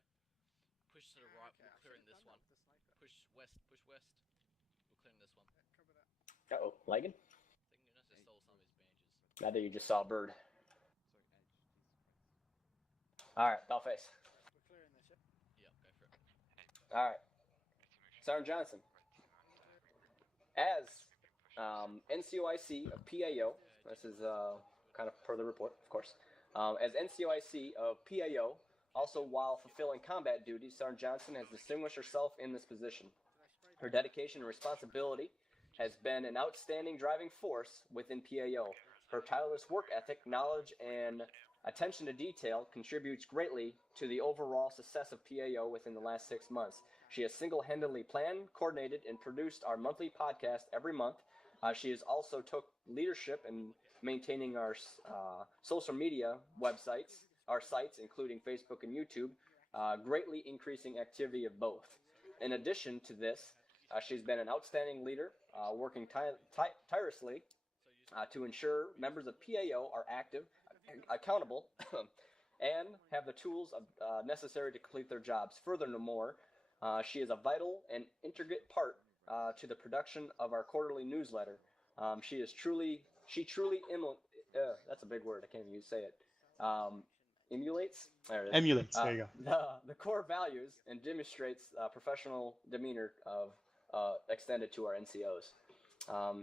Push to the right. Okay, We're I clearing should've this done one. that with the sniper. Push west. Push west. We're clearing this one. Cover that. Uh-oh, Lagan? Thank goodness I stole some of his bandages. I think you just saw a bird. Sorry, Edge. Jesus Christ. All right, Dollface. We're clearing this, yeah? Yeah, go for it. All right, Sergeant Johnson. As NCOIC of PAO, this is kind of per the report, of course. As NCOIC of PAO, also while fulfilling combat duties, Sergeant Johnson has distinguished herself in this position. Her dedication and responsibility has been an outstanding driving force within PAO. Her tireless work ethic, knowledge, and attention to detail contributes greatly to the overall success of PAO within the last 6 months. She has single-handedly planned, coordinated, and produced our monthly podcast every month. She has also took leadership in maintaining our social media websites, our sites, including Facebook and YouTube, greatly increasing activity of both. In addition to this, she's been an outstanding leader, working tirelessly to ensure members of PAO are active, accountable, and have the tools necessary to complete their jobs. Furthermore, she is a vital and intricate part to the production of our quarterly newsletter. She truly that's a big word. I can't even say it. Emulates? There it is. Emulates. There you go. The core values and demonstrates professional demeanor of extended to our NCOs.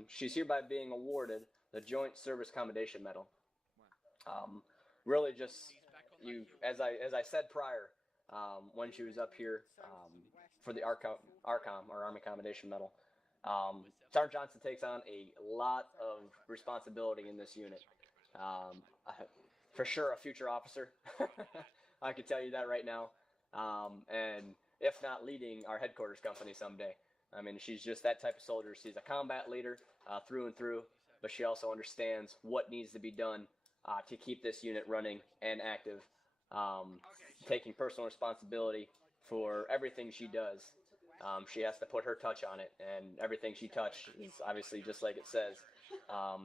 She's hereby being awarded the Joint Service Commendation Medal. Really, just you, as I said prior, when she was up here for the ARCOM or Army Commendation Medal. Sergeant Johnson takes on a lot of responsibility in this unit. For sure, a future officer. I can tell you that right now. And if not leading our headquarters company someday. I mean, she's just that type of soldier. She's a combat leader through and through, but she also understands what needs to be done to keep this unit running and active, taking personal responsibility for everything she does. She has to put her touch on it, and everything she touched is obviously just like it says. I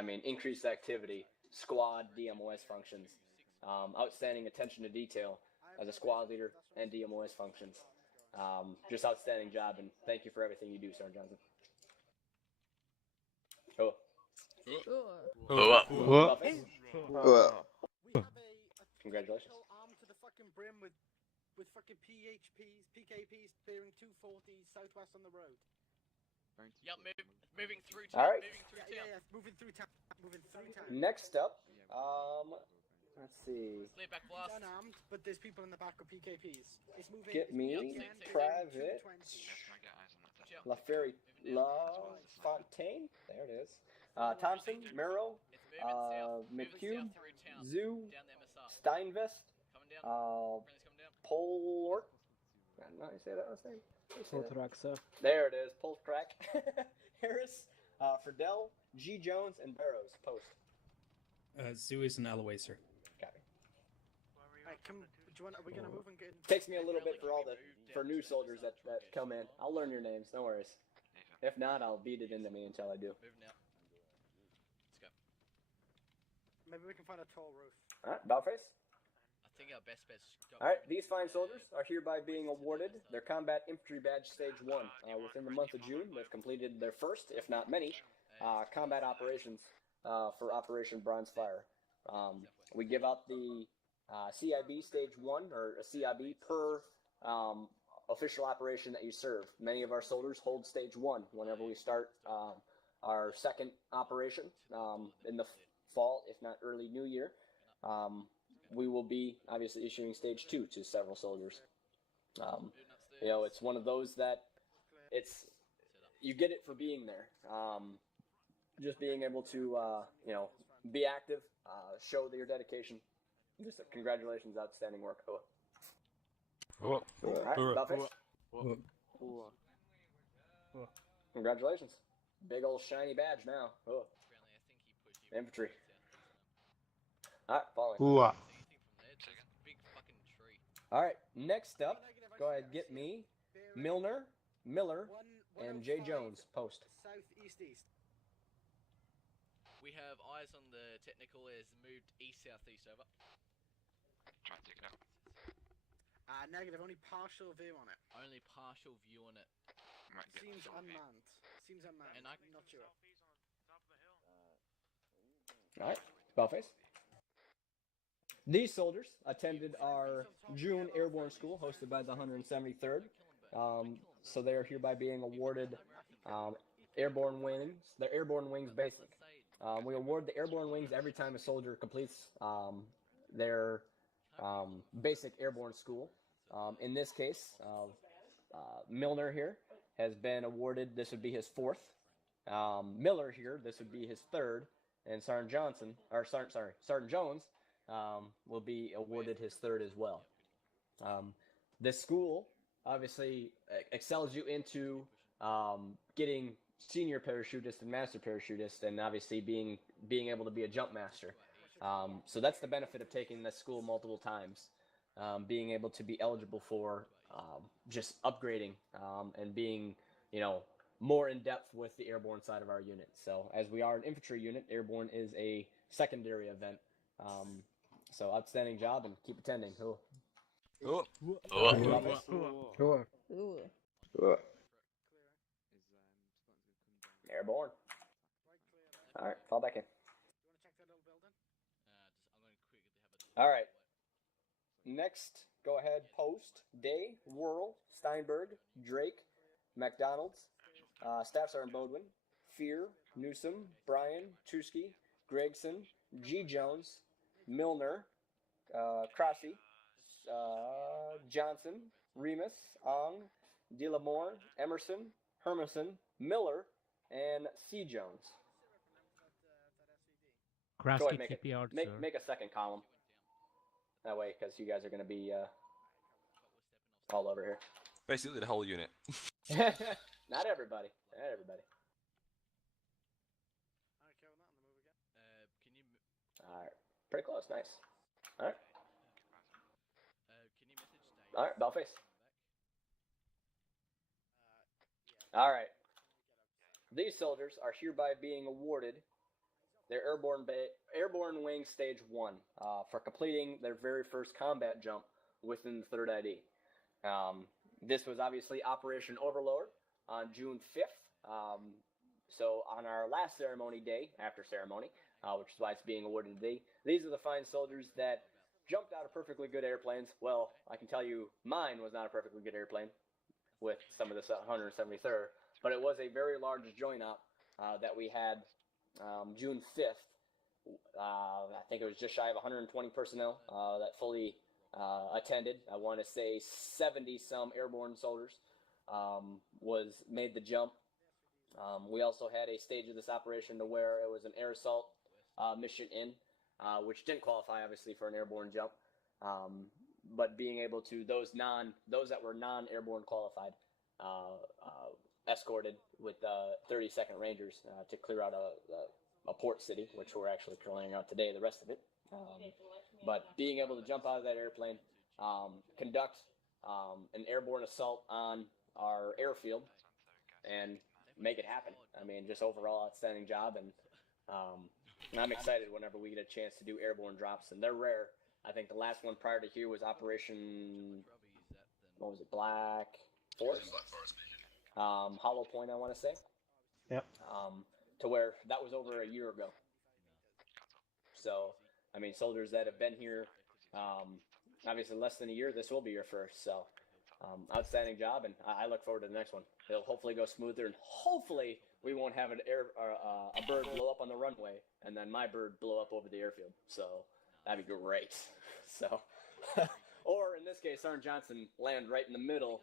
mean, increased activity, squad DMOS functions, outstanding attention to detail as a squad leader and DMOS functions. Just outstanding job, and thank you for everything you do, Sergeant Johnson. Oh. Buffett. Congratulations. Armed to the fucking brim with fucking PKPs bearing 240 southwest on the road. Yep, moving through town. All right. Moving through town. Moving through town. Next up, let's see. Lead back blast. Unarmed, but there's people in the back with PKPs. It's moving. Get me Private LaFontaine. There it is. Thompson, Miro, McHugh, Zoo, Steinvest, Polort. I don't know how you say that last name. There it is. Poltrack, Harris, Friedel, G. Jones, and Barrows. Post. Zoo is an LOA, sir. Copy. Right, are we gonna move and get? Takes me a little bit for new soldiers that come in. I'll learn your names. No worries. If not, I'll beat it into me until I do. Moving out. Let's go. Maybe we can find a tall roof. All right, Bowface. I think our best bet's All right, these fine soldiers are hereby being awarded their Combat Infantry Badge Stage 1. Within the month of June, they've completed their first, if not many, combat operations for Operation Bronze Fire. We give out the CIB Stage 1, or a CIB per official operation that you serve. Many of our soldiers hold Stage 1 whenever we start our second operation in the fall, if not early New Year. We will be obviously issuing Stage 2 to several soldiers. It's one of those that you get it for being there. Just being able to, be active, show your dedication. Just congratulations, outstanding work. All right, Buffett. Congratulations. Big old shiny badge now. Infantry. All right, following. All right, next up, go ahead, get me Miller, and Jay 105 Jones, post. Southeast east. We have eyes on the technical as moved east southeast over. Try and take it out. Negative, only partial view on it. Only partial view on it. Might get Seems some- unmanned. Seems unmanned. And I- I'm not sure. All right, Bellface. These soldiers attended our June Airborne School hosted by the 173rd. So they are hereby being awarded airborne wings. Their airborne wings basic. We award the airborne wings every time a soldier completes their basic airborne school. In this case, Milner here has been awarded. This would be his 4th. Miller here, this would be his 3rd, and Sergeant Jones will be awarded his 3rd as well. This school obviously excels you into getting senior parachutist and master parachutist, and obviously being able to be a jump master. So that's the benefit of taking this school multiple times, being able to be eligible for just upgrading and being, more in depth with the airborne side of our unit. So as we are an infantry unit, airborne is a secondary event. So outstanding job and keep attending. Cool. Airborne. All right, fall back in. You want to check that little building? I'm going to quickly have a. All right. Next, go ahead, post, Day, Whirl, Steinberg, Drake, McDonald's, Staff Sergeant Bodwin, Fear, Newsom, Bryan, Tusky, Gregson, G. Jones, Milner, Crossy, Johnson, Remus, Ong, Delamore, Emerson, Hermanson, Miller, and C. Jones. Go ahead, make a second column. That way, because you guys are going to be all over here. Basically, the whole unit. Not everybody. Not everybody. Okay, well, not on the move again. Can you? All right. Pretty close. Nice. All right. Can you message Dave? All right, Bellface. Yeah. All right. These soldiers are hereby being awarded their airborne wing stage 1 for completing their very first combat jump within the 3rd ID. This was obviously Operation Overlord on June 5th. So on our last ceremony day, after ceremony, which is why it's being awarded today, these are the fine soldiers that jumped out of perfectly good airplanes. Well, I can tell you mine was not a perfectly good airplane with some of the 173rd, but it was a very large join-up that we had June 5th. I think it was just shy of 120 personnel that fully attended. I want to say 70-some airborne soldiers made the jump. We also had a stage of this operation to where it was an air assault mission in, which didn't qualify obviously for an airborne jump. But being able to those that were non-airborne qualified escorted with 32nd Rangers to clear out a port city, which we're actually clearing out today, the rest of it. But being able to jump out of that airplane, conduct an airborne assault on our airfield, and make it happen. I mean, just overall outstanding job, and I'm excited whenever we get a chance to do airborne drops, and they're rare. I think the last one prior to here was Operation, what was it, Black Forest? Hollow Point, I want to say. Yep. To where that was over a year ago. So, I mean, soldiers that have been here, obviously less than a year, this will be your first. So, outstanding job, and I look forward to the next one. It'll hopefully go smoother, and hopefully we won't have a bird blow up on the runway, and then my bird blow up over the airfield. So, that'd be great. So, or in this case, Sergeant Johnson land right in the middle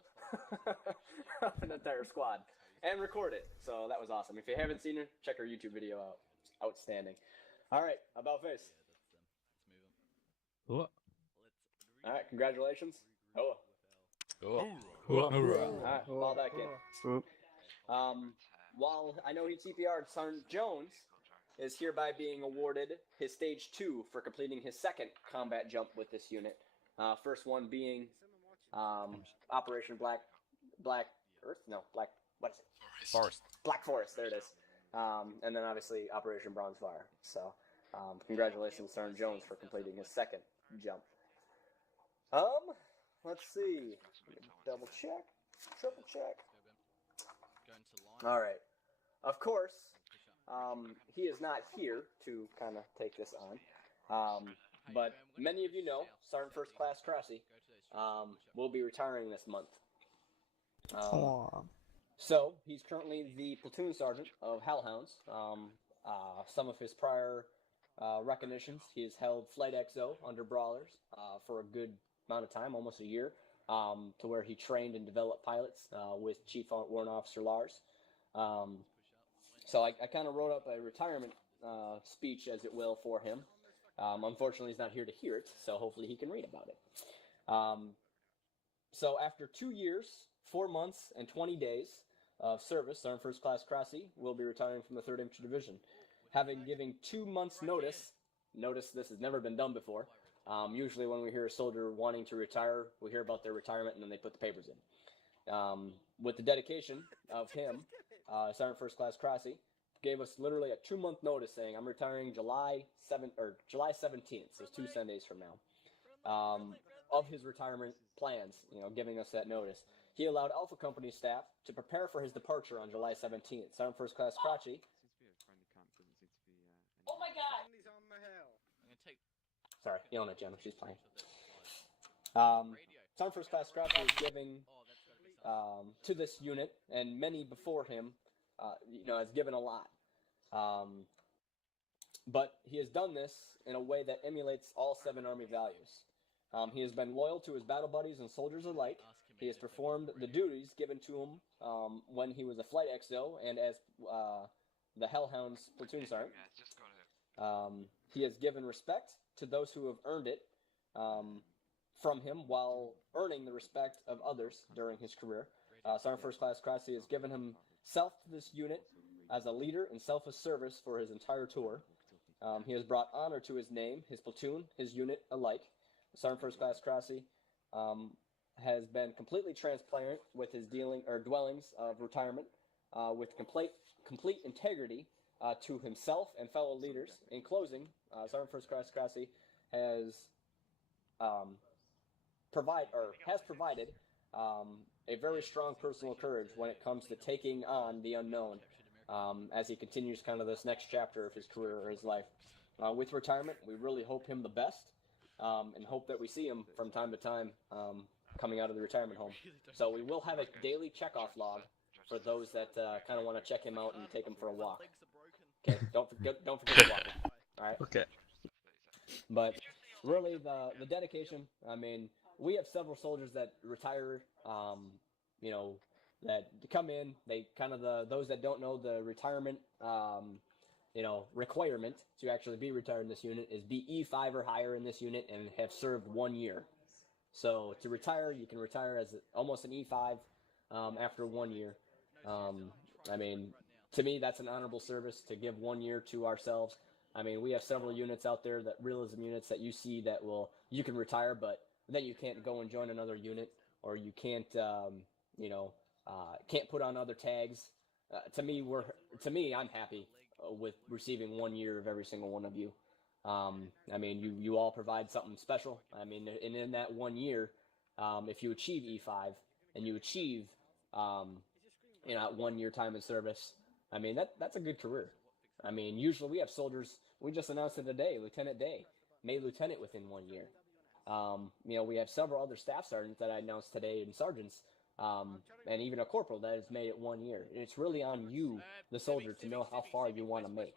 of an entire squad and record it. So that was awesome. If you haven't seen it, check our YouTube video out. It's outstanding. All right, about face. Let's move him. All right, congratulations. Oh. Oh. All right, fall back in. While I know he CPR'd, Sergeant Jones is hereby being awarded his stage 2 for completing his second combat jump with this unit. First one being Operation Black Earth? No, what is it? Forest. Black Forest, there it is. And then obviously Operation Bronze Fire. So congratulations, Sergeant Jones, for completing his second jump. Let's see. Double check, triple check. Go into line. All right. Of course, he is not here to kind of take this on. But many of you know Sergeant First Class Crossy will be retiring this month. So he's currently the platoon sergeant of Hellhounds. Some of his prior recognitions, he has held Flight XO under Brawlers for a good amount of time, almost a year, to where he trained and developed pilots with Chief Warrant Officer Lars. So I kind of wrote up a retirement speech, as it will, for him. Unfortunately, he's not here to hear it, so hopefully he can read about it. So after 2 years, 4 months, and 20 days of service, Sergeant First Class Crossy will be retiring from the 3rd Infantry Division. Having given 2 months' notice this has never been done before. Usually when we hear a soldier wanting to retire, we hear about their retirement and then they put the papers in. With the dedication of him, Sergeant First Class Crossy gave us literally a 2-month notice saying, I'm retiring July 17th, so it's 2 Sundays from now. Of his retirement plans, giving us that notice. He allowed Alpha Company staff to prepare for his departure on July 17th. Sergeant First Class Crossy. Oh my God! He's on the hill. I'm gonna take. Sorry, yelling at Gemma. She's playing. Sergeant First Class Crossy is giving to this unit, and many before him, has given a lot. But he has done this in a way that emulates all 7 Army values. He has been loyal to his battle buddies and soldiers alike. He has performed the duties given to him when he was a Flight XO and as the Hellhounds platoon sergeant. He has given respect to those who have earned it from him while earning the respect of others during his career. Sergeant First Class Crossy has given himself to this unit as a leader in selfless service for his entire tour. He has brought honor to his name, his platoon, his unit alike. Sergeant First Class Crossy has been completely transparent with his dwellings of retirement, with complete integrity to himself and fellow leaders. In closing, Sergeant First Class Crossy has provided a very strong personal courage when it comes to taking on the unknown as he continues kind of this next chapter of his career or his life. With retirement, we really hope him the best and hope that we see him from time to time coming out of the retirement home. So we will have a daily checkoff log for those that kind of want to check him out and take him for a walk. Okay, don't forget to walk him. All right. Okay. But really, the dedication. I mean, we have several soldiers that retire. That come in. They kind of those that don't know the retirement. Requirement to actually be retired in this unit is be E5 or higher in this unit and have served 1 year. So to retire, you can retire as almost an E5 after 1 year. I mean, to me, that's an honorable service to give 1 year to ourselves. I mean, we have several units out there, that Realism units that you see that you can retire, but then you can't go and join another unit, or you can't, can't put on other tags. To me, I'm happy with receiving 1 year of every single one of you. I mean, you all provide something special. I mean, and in that 1 year, if you achieve E5 and you achieve, 1 year time in service, I mean, that's a good career. I mean, usually we have soldiers, we just announced it today, Lieutenant Day, made lieutenant within 1 year. We have several other staff sergeants that I announced today and sergeants, and even a corporal that has made it 1 year. And it's really on you, the soldier, to know how far you want to make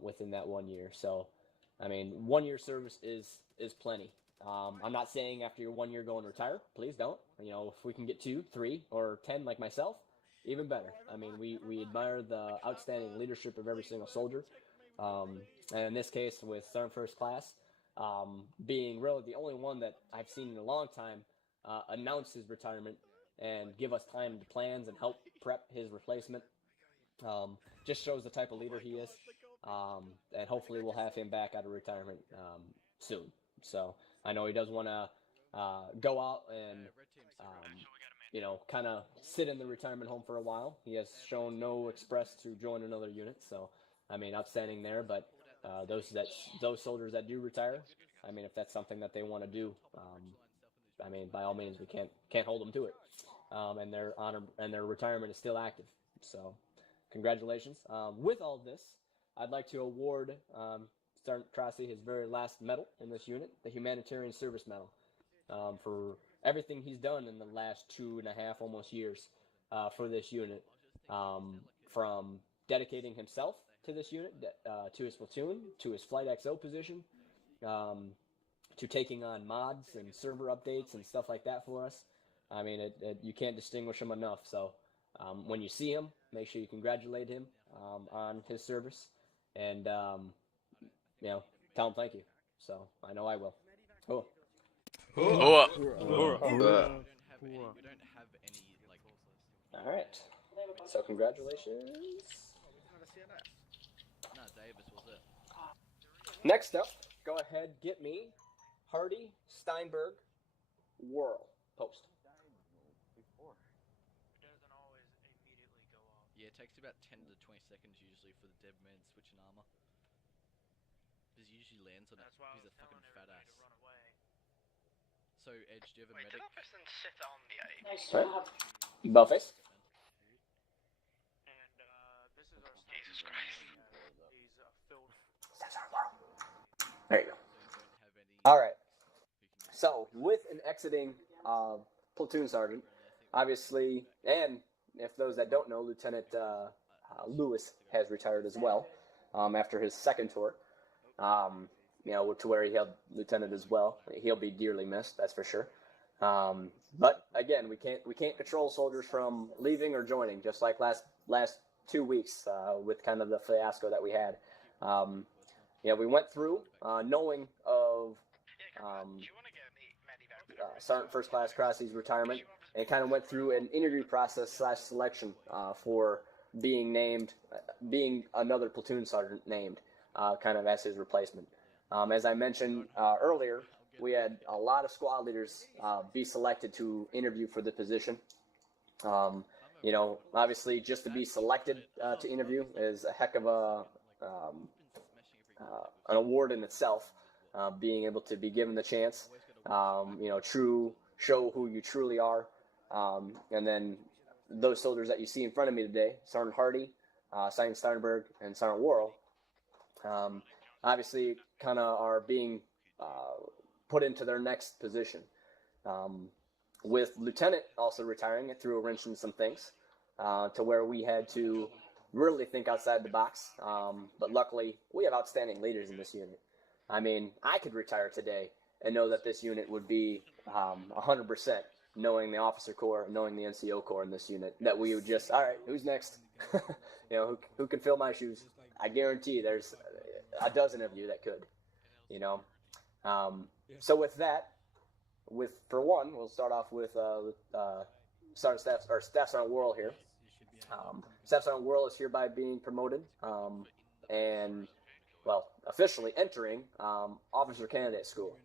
within that 1 year. So, I mean, 1 year service is plenty. I'm not saying after your 1 year go and retire. Please don't. If we can get 2, 3, or 10 like myself, even better. I mean, we admire the outstanding leadership of every single soldier. And in this case, with Sergeant First Class, being really the only one that I've seen in a long time announce his retirement and give us time to plans and help prep his replacement. Just shows the type of leader he is. And hopefully we'll have him back out of retirement soon. So I know he does want to go out and kind of sit in the retirement home for a while. He has shown no express to join another unit, so I mean, outstanding there. But those soldiers that do retire, I mean, if that's something that they want to do, I mean, by all means, we can't hold them to it. And their honor and their retirement is still active. So, congratulations. With all this, I'd like to award Sergeant Crossley his very last medal in this unit, the Humanitarian Service Medal, for everything he's done in the last 2.5 almost years for this unit, from dedicating himself to this unit, to his platoon, to his Flight XO position, to taking on mods and server updates and stuff like that for us. I mean, you can't distinguish him enough. So when you see him, make sure you congratulate him on his service, and tell him thank you. So I know I will. Cool. We don't have any like. All right. So congratulations. No, Davis was it. Next up, go ahead, get me Hardy, Steinberg, Whirl. Post. Yeah, it takes about 10 to 20 seconds usually for the dead man switching armor. Because he usually lands on it. He's a fucking fat ass. So, Edge, do you have a medic? Did that person sit on the A? Right. Bullface. And this is our Jesus Christ. He's filled. There you go. All right. So, with an exiting platoon sergeant, obviously, and if those that don't know, Lieutenant Lewis has retired as well after his second tour. To where he held lieutenant as well. He'll be dearly missed, that's for sure. But again, we can't control soldiers from leaving or joining, just like last 2 weeks with kind of the fiasco that we had. We went through knowing of Sergeant First Class Crossley's retirement, and kind of went through an interview process / selection for being named, being another platoon sergeant named, kind of as his replacement. As I mentioned earlier, we had a lot of squad leaders be selected to interview for the position. Obviously, just to be selected to interview is a heck of an award in itself. Being able to be given the chance, show who you truly are, and then those soldiers that you see in front of me today, Sergeant Hardy, Sergeant Steinberg, and Sergeant Worrell, obviously kind of are being put into their next position. With Lieutenant also retiring, it threw a wrench in some things to where we had to really think outside the box. But luckily, we have outstanding leaders in this unit. I mean, I could retire today and know that this unit would be 100%, knowing the officer corps, knowing the NCO corps in this unit, that we would just, all right, who's next? Who can fill my shoes? I guarantee there's a dozen of you that could, So with that, for one, we'll start off with Staff Sergeant Worrell here. Staff Sergeant Worrell is hereby being promoted and, officially entering Officer Candidate School.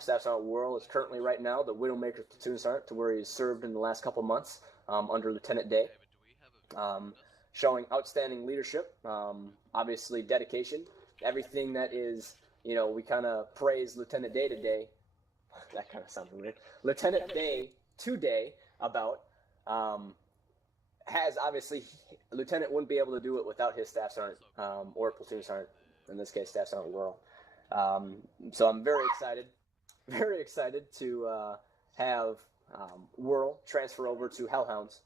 Staff Sergeant Worrell is currently right now the Widowmaker Platoon Sergeant, to where he's served in the last couple months under Lieutenant Day. Showing outstanding leadership, obviously dedication, everything that is, we kind of praise Lieutenant Day today. That kind of sounds weird. Lieutenant Day today about has obviously, Lieutenant wouldn't be able to do it without his Staff Sergeant or Platoon Sergeant, in this case Staff Sergeant Worrell. So I'm very excited to have Worrell transfer over to Hellhounds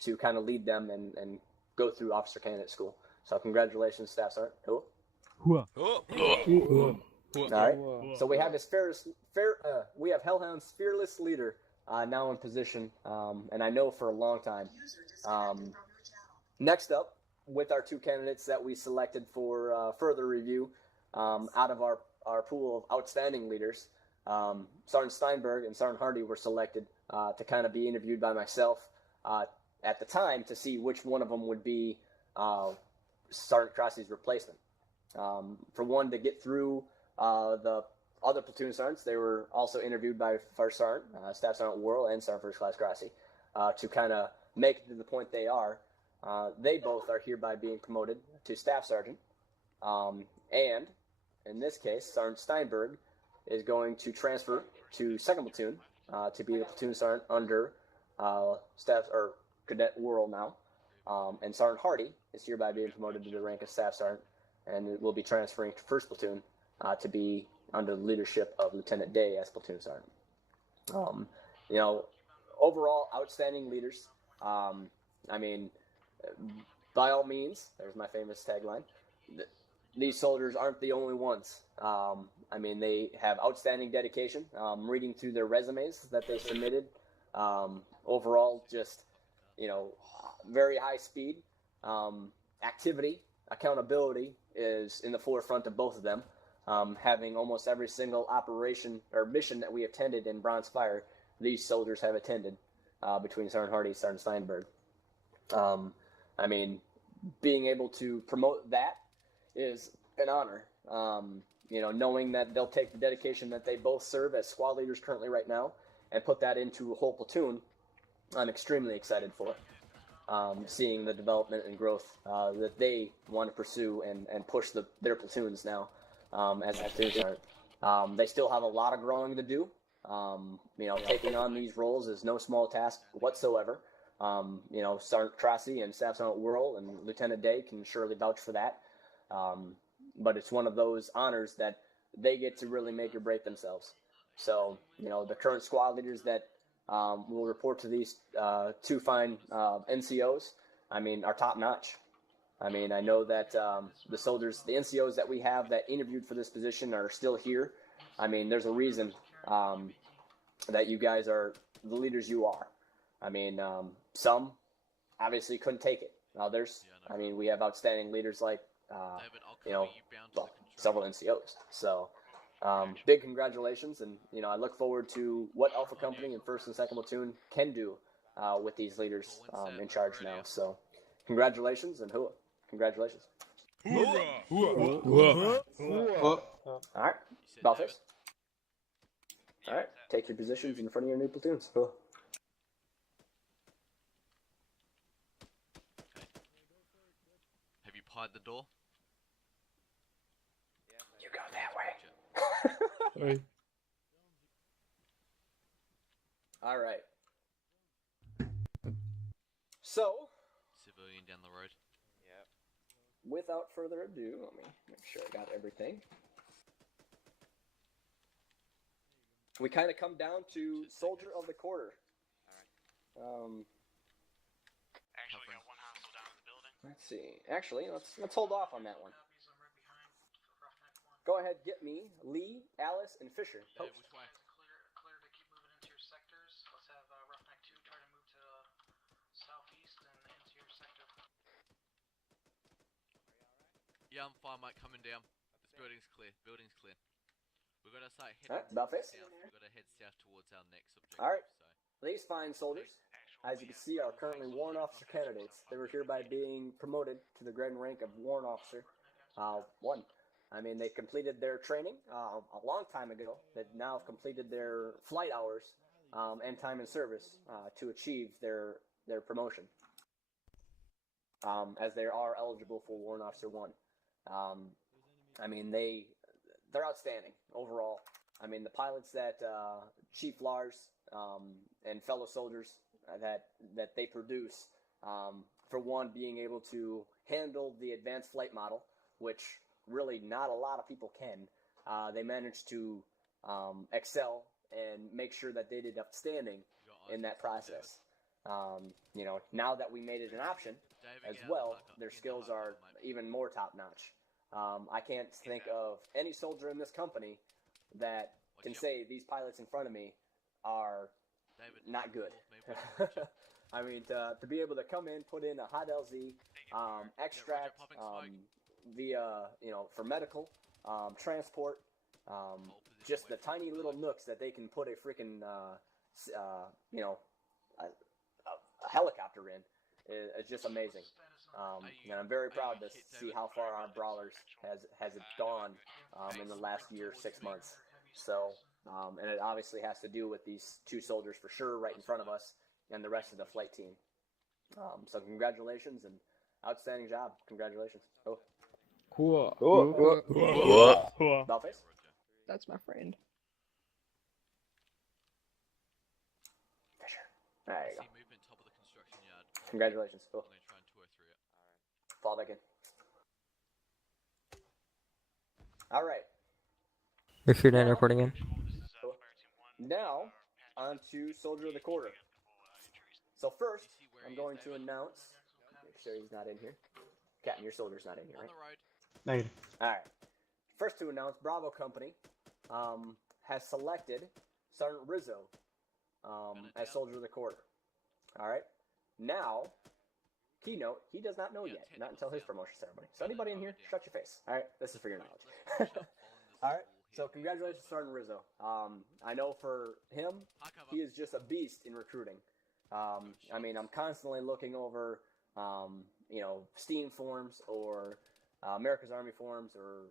to kind of lead them and go through Officer Candidate School. So congratulations, Staff Sergeant. Cool. All right. So we have we have Hellhound's fearless leader now in position, and I know for a long time. Next up, with our two candidates that we selected for further review, out of our pool of outstanding leaders, Sergeant Steinberg and Sergeant Hardy were selected to kind of be interviewed by myself at the time to see which one of them would be Sergeant Crossley's replacement. For one, to get through the other platoon sergeants, they were also interviewed by First Sergeant, Staff Sergeant Worrell, and Sergeant First Class Grassi to kind of make it to the point they are. They both are hereby being promoted to Staff Sergeant. And in this case, Sergeant Steinberg is going to transfer to 2nd Platoon to be the platoon sergeant under Staff or Cadet Worrell now. And Sergeant Hardy is hereby being promoted to the rank of Staff Sergeant and will be transferring to 1st Platoon to be under the leadership of Lieutenant Day as platoon sergeant. You know, overall, outstanding leaders. I mean, by all means, there's my famous tagline. These soldiers aren't the only ones. I mean, they have outstanding dedication. Reading through their resumes that they submitted, overall, just, you know, very high speed. Activity, accountability is in the forefront of both of them. Having almost every single operation or mission that we attended in Bronze Fire, these soldiers have attended between Sergeant Hardy and Sergeant Steinberg. I mean, being able to promote that is an honor. You know, knowing that they'll take the dedication that they both serve as squad leaders currently right now and put that into a whole platoon, I'm extremely excited for. Seeing the development and growth that they want to pursue and push their platoons now as the platoon sergeant. They still have a lot of growing to do. You know, taking on these roles is no small task whatsoever. You know, Sergeant Crossie and Staff Sergeant Worrell and Lieutenant Day can surely vouch for that. But it's one of those honors that they get to really make or break themselves. So, you know, the current squad leaders that will report to these two fine NCOs, I mean, are top notch. I mean, I know that the soldiers, the NCOs that we have that interviewed for this position are still here. I mean, there's a reason that you guys are the leaders you are. I mean, some obviously couldn't take it. Others, I mean, we have outstanding leaders like, you know, well, several NCOs. So, big congratulations, and you know, I look forward to what Alpha Company and 1st and 2nd Platoon can do with these leaders in charge now. So, congratulations and hooah! Congratulations. Whoa. All right, Balthus. All right, take your positions in front of your new platoons. Hooah. Have you pied the door? You go that way. Sorry. All right. So, Civilian down the road. Yep. without further ado, let me make sure I got everything. We kind of come down to Soldier of the Quarter. Actually, got one hostile down in the building. Let's see. Actually, let's hold off on that one. Go ahead, get me Lee, Alice, and Fisher. Hey, Post. which way? Clear to keep moving into your sectors. Let's have Roughneck 2 try to move to southeast and into your sector. Yeah, I'm fine, mate. Coming down. This building's clear. Building's clear. We've got to start heading Alright, about face. south. We've got to head south towards our next objective. Alright. So. These fine soldiers, as you can see, are currently warrant officer candidates. They were hereby being promoted to the grade and rank of warrant officer 1. I mean, they completed their training a long time ago. They now have completed their flight hours and time in service to achieve their promotion, as they are eligible for warrant officer 1. I mean, they're outstanding overall. I mean, the pilots that Chief Lars and fellow soldiers that they produce, for one, being able to handle the advanced flight model, which really not a lot of people can. They managed to excel and make sure that they did outstanding in that process. You know, now that we made it an option as well, their skills are even more top-notch. I can't think of any soldier in this company that can say these pilots in front of me are not good. I mean, to be able to come in, put in a hot LZ, extract via, you know, for medical, transport, just the tiny little nooks that they can put a freaking, you know, a helicopter in is just amazing. And I'm very proud to see how far our Brawlers has gone in the last year, 6 months. So, and it obviously has to do with these two soldiers for sure right in front of us and the rest of the flight team. So congratulations and outstanding job. Congratulations. Oh, Cool. Bellface? That's my friend. Fisher. There you go. See movement top of the construction yard. Congratulations. I'm Oh, going to try and 203 it. fall back in. All right. If you're done Now- reporting in. Cool. Now, on to Soldier of the Quarter. So first, I'm going to announce. Make sure he's not in here. Captain, your soldier's not in here, On right? the road. Negative. All right. First to announce, Bravo Company has selected Sergeant Rizzo as Soldier of the Quarter. All right. Now, keynote, he does not know yet, not until his promotion ceremony. So anybody in here, shut your face. All right. This is for your knowledge. All right. So congratulations, Sergeant Rizzo. I know for him, he is just a beast in recruiting. I mean, I'm constantly looking over, Steam forums or America's Army forums or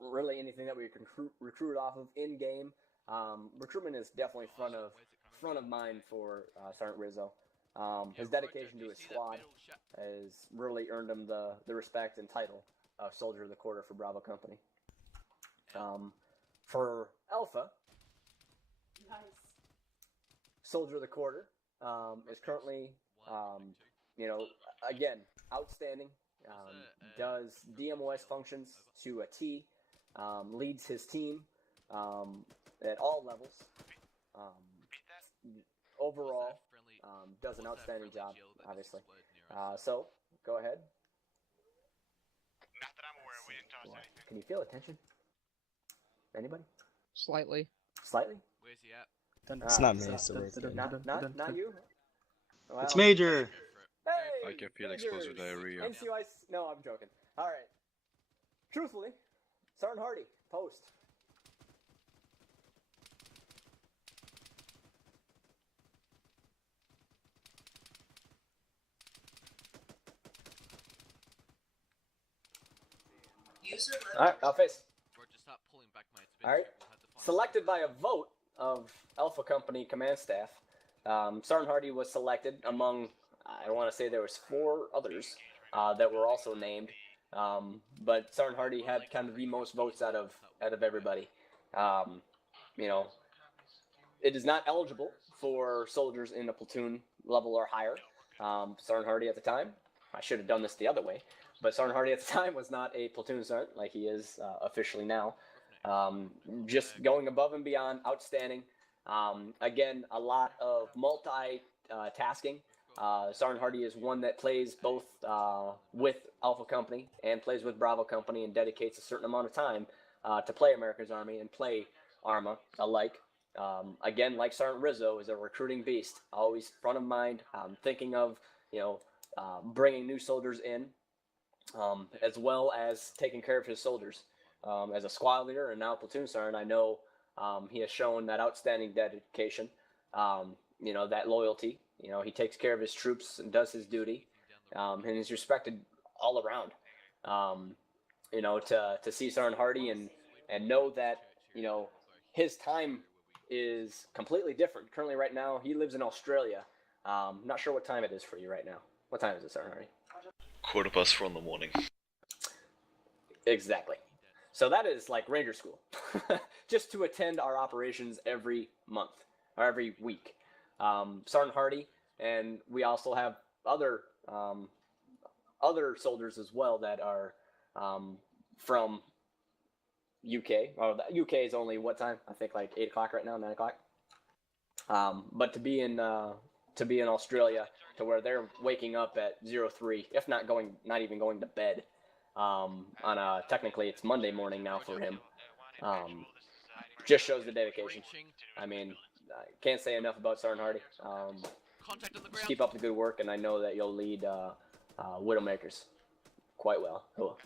really anything that we can recruit off of in game. Recruitment is definitely front of mind for Sergeant Rizzo. His dedication to his squad has really earned him the respect and title of Soldier of the Quarter for Bravo Company. For Alpha, Soldier of the Quarter is currently, again, outstanding. Does DMOS functions to a T, leads his team at all levels. Overall, does an outstanding job, obviously. So, go ahead. Not that I'm aware of, we didn't toss anything. Can you feel the tension? Anybody? Slightly. Slightly? Where's he at? It's not me. It's the work. Not you? Well, It's Major. Hey, I can feel Majors. explosive diarrhea. NCOI. No, I'm joking. All right. Truthfully, Sergeant Hardy, post. All right, I'll face. Roger, start pulling back, mate. It's All right. we'll have to find Selected by a vote of Alpha Company command staff, Sergeant Hardy was selected among, I want to say there was 4 others that were also named, but Sergeant Hardy had kind of the most votes out of everybody. It is not eligible for soldiers in a platoon level or higher. Sergeant Hardy at the time, I should have done this the other way, but Sergeant Hardy at the time was not a platoon sergeant like he is officially now. Just going above and beyond, outstanding. Again, a lot of multi-tasking. Sergeant Hardy is one that plays both with Alpha Company and plays with Bravo Company and dedicates a certain amount of time to play America's Army and play ARMA alike. Again, like Sergeant Rizzo, is a recruiting beast, always front of mind, thinking of, bringing new soldiers in, as well as taking care of his soldiers. As a squad leader and now platoon sergeant, I know he has shown that outstanding dedication, that loyalty. He takes care of his troops and does his duty, and is respected all around. To see Sergeant Hardy and know that, his time is completely different. Currently, right now, he lives in Australia. Not sure what time it is for you right now. What time is it, Sergeant Hardy? 4:15 in the morning. Exactly. So that is like Ranger School, just to attend our operations every month or every week. Sergeant Hardy, and we also have other soldiers as well that are from UK. Oh, the UK is only what time? I think like 8 o'clock right now, 9 o'clock. But to be in Australia, to where they're waking up at 03, if not even going to bed. Technically it's Monday morning now for him. Just shows the dedication. I mean, I can't say enough about Sergeant Hardy. Contact on the Just ground. keep up the good work, and I know that you'll lead Widowmakers quite well. Cool.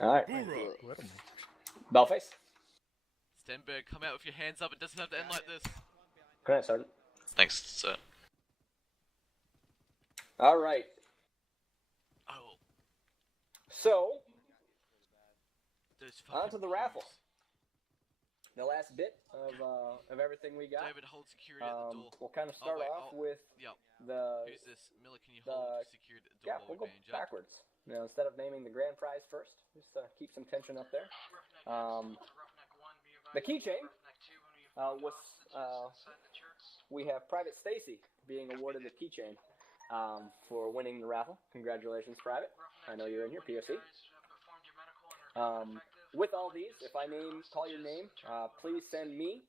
All right. Bellface. Stenberg, come out with your hands up. It doesn't have to end like this. Good night, Sergeant. Thanks, sir. All right. Oh. So, Those On to fucking the raffle. pubes. The last bit of everything we got. David, hold security at the door. We'll kind of start wait, off with Yep. the Who's this? Miller, can you hold security at the door yeah. while We'll we're go being jacked? backwards. You know, instead of naming the grand prize first, just keep some tension up there. The keychain was we have Private Stacy being awarded the keychain for winning the raffle. Congratulations, Private. I know you're in here, POC. With all these, if I call your name, please send me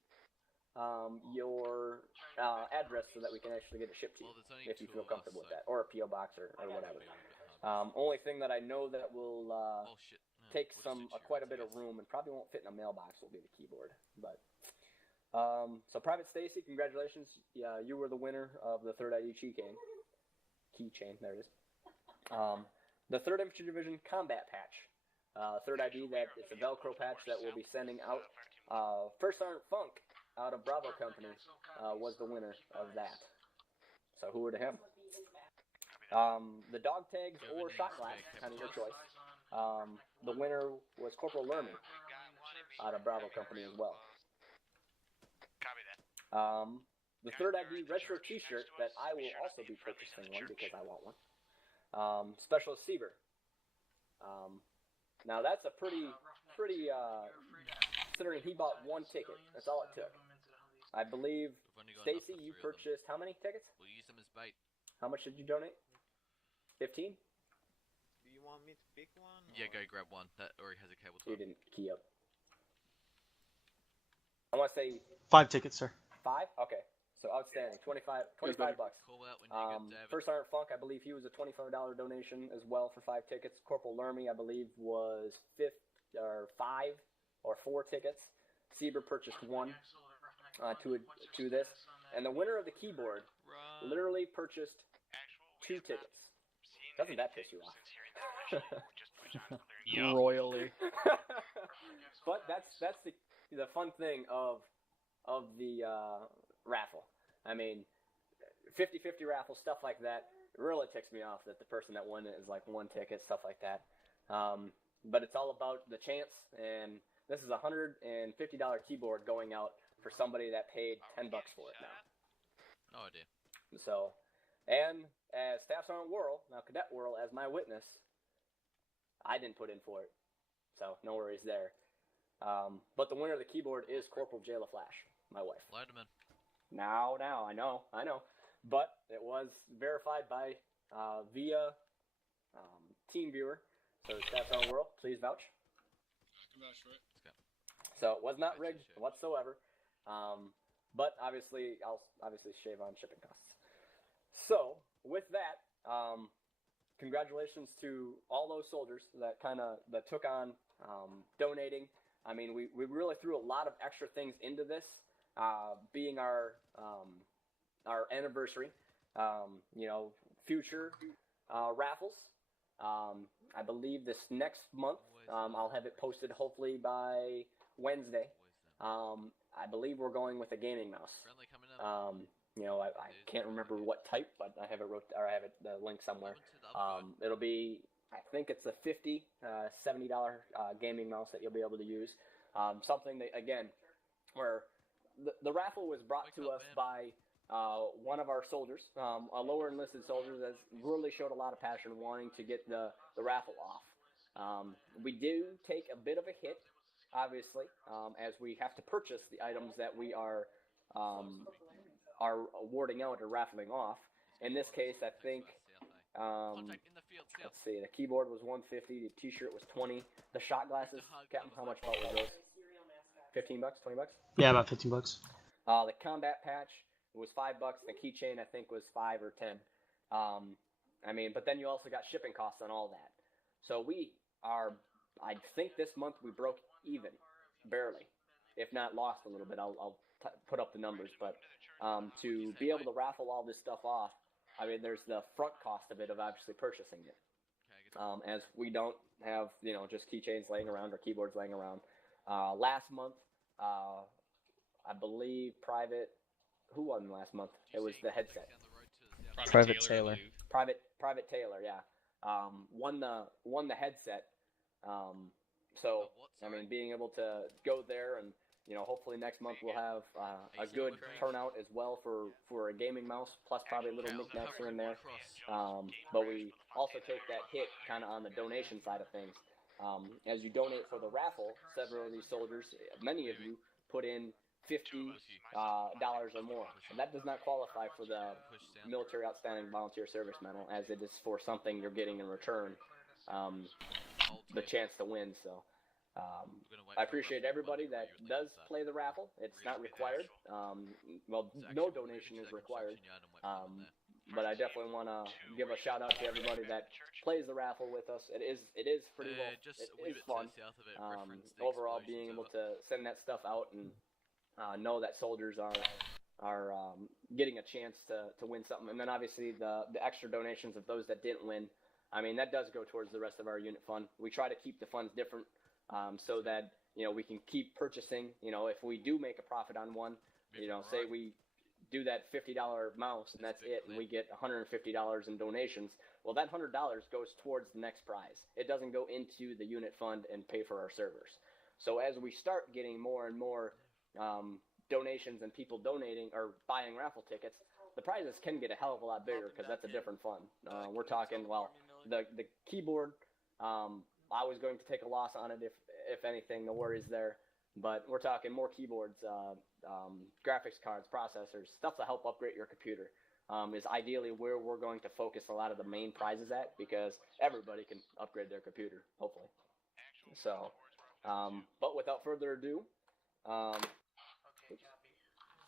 your address so that we can actually get it shipped to you, if you feel comfortable with that, or a PO box or whatever. Only thing that I know that will take quite a bit of room and probably won't fit in a mailbox will be the keyboard. But so Private Stacy, congratulations! Yeah, you were the winner of the 3rd ID keychain. There it is. The 3rd Infantry Division combat patch. 3rd ID, that it's a Velcro patch that we'll be sending out. First Sergeant Funk out of Bravo Company was the winner of that. So who would have him? The dog tags or shot glass, kind of your choice. The winner was Corporal Lerman out of Bravo Company as well. The 3rd ID retro T-shirt that I will also be purchasing one because I want one. Specialist Sieber. Now that's a pretty considering he bought one ticket. That's all it took. I believe, Stacy, you purchased how many tickets? We'll use them as bait. How much did you donate? 15? Do you want me to pick one? Yeah, go grab one. That already has a cable You tie. didn't key up. I want to say 5 tickets, sir. 5? Okay. So outstanding. 25 bucks. Call out when you get David. First Sergeant Funk, I believe he was a $25 donation as well for 5 tickets. Corporal Lermy, I believe, was 5 or 4 tickets. Sieber purchased 1 to this. And the winner of the keyboard literally purchased 2 tickets. Doesn't that piss you off? Royally. But that's the fun thing of the raffle. I mean, 50-50 raffle, stuff like that, really ticks me off that the person that won it is like 1 ticket, stuff like that. But it's all about the chance, and this is a $150 keyboard going out for somebody that paid $10 for it now. No idea. So, and as Staff Sergeant Whirl, now Cadet Whirl, as my witness, I didn't put in for it, so no worries there. But the winner of the keyboard is Corporal Jayla Flash, my wife. Lideman. Now, I know. But it was verified by via TeamViewer. So Staff Sergeant Whirl, please vouch. I can vouch for it. So it was not rigged whatsoever. But obviously, I'll shave on shipping costs. So with that, congratulations to all those soldiers that took on donating. I mean, we really threw a lot of extra things into this, being our anniversary. Future raffles. I believe this next month, I'll have it posted hopefully by Wednesday. I believe we're going with a gaming mouse. Friendly coming up. I can't remember what type, but I have it the link somewhere. It'll be, I think it's a $50, $70 gaming mouse that you'll be able to use. Something that, again, where the raffle was brought to us by one of our soldiers, a lower enlisted soldier that really showed a lot of passion wanting to get the raffle off. We do take a bit of a hit, obviously, as we have to purchase the items that we are awarding out or raffling off. In this case, I think, let's see, the keyboard was $150, the T-shirt was $20, the shot glasses, Captain, how much were those? $15, $20? Yeah, about 15 bucks. The combat patch was $5. The keychain, I think, was 5 or 10. But then you also got shipping costs on all that. So we are, I think this month we broke even, barely, if not lost a little bit. I'll put up the numbers, but to be able to raffle all this stuff off, I mean, there's the front cost of it, of obviously purchasing it. As we don't have, just keychains laying around or keyboards laying around. Last month, I believe Private, who won last month? It was the headset. Private Taylor. Private Taylor, yeah. Won the headset. So, I mean, being able to go there and, you know, hopefully next month we'll have a good turnout as well for a gaming mouse, plus probably a little knickknacks here and there. But we also take that hit kind of on the donation side of things. As you donate for the raffle, several of these soldiers, many of you, put in $50 or more. And that does not qualify for the Military Outstanding Volunteer Service Medal, as it is for something you're getting in return, the chance to win. So I appreciate everybody that does play the raffle. It's not required. Well, no donation is required. But I definitely want to give a shout out to everybody that plays the raffle with us. It is pretty well. It is fun. Overall, being able to send that stuff out and know that soldiers are getting a chance to win something, and then obviously the extra donations of those that didn't win. I mean, that does go towards the rest of our unit fund. We try to keep the funds different so that, you know, we can keep purchasing. You know, if we do make a profit on one, you know, say we do that $50 mouse and that's it, and we get $150 in donations, well, that $100 goes towards the next prize. It doesn't go into the unit fund and pay for our servers. So as we start getting more and more donations and people donating or buying raffle tickets, the prizes can get a hell of a lot bigger because that's a different fund. We're talking, well, the keyboard, I was going to take a loss on it if anything, no worries there. But we're talking more keyboards, graphics cards, processors, stuff to help upgrade your computer is ideally where we're going to focus a lot of the main prizes at, because everybody can upgrade their computer, hopefully. So, but without further ado, Okay, copy.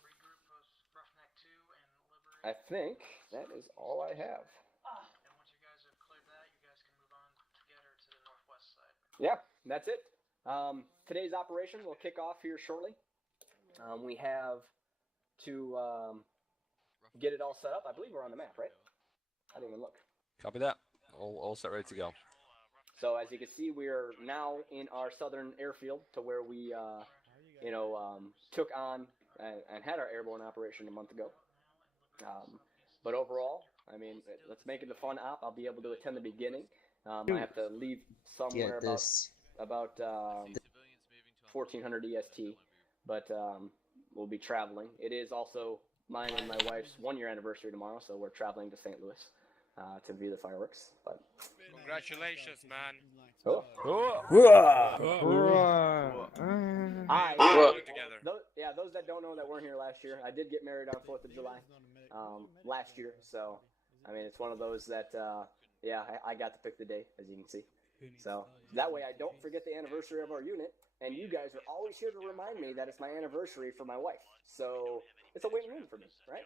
Regroup post Roughneck 2 and Liberate. I think that is all I have. And once you guys have cleared that, you guys can move on together to the northwest side. Yeah, that's it. Today's operation will kick off here shortly. We have to get it all set up. I believe we're on the map, right? I didn't even look. Copy that. All set, ready to go. So as you can see, we are now in our southern airfield, to where we, took on and had our airborne operation a month ago. But overall, I mean, let's make it a fun op. I'll be able to attend the beginning. I have to leave somewhere about 1400 EST, but we'll be traveling. It is also mine and my wife's 1-year anniversary tomorrow, so we're traveling to St. Louis to view the fireworks. But Congratulations, man. Those that don't know that weren't here last year, I did get married on 4th of July last year. So, I mean, it's one of those that, I got to pick the day, as you can see. So that way I don't forget the anniversary of our unit, and you guys are always here to remind me that it's my anniversary for my wife. So it's a win-win for me, right?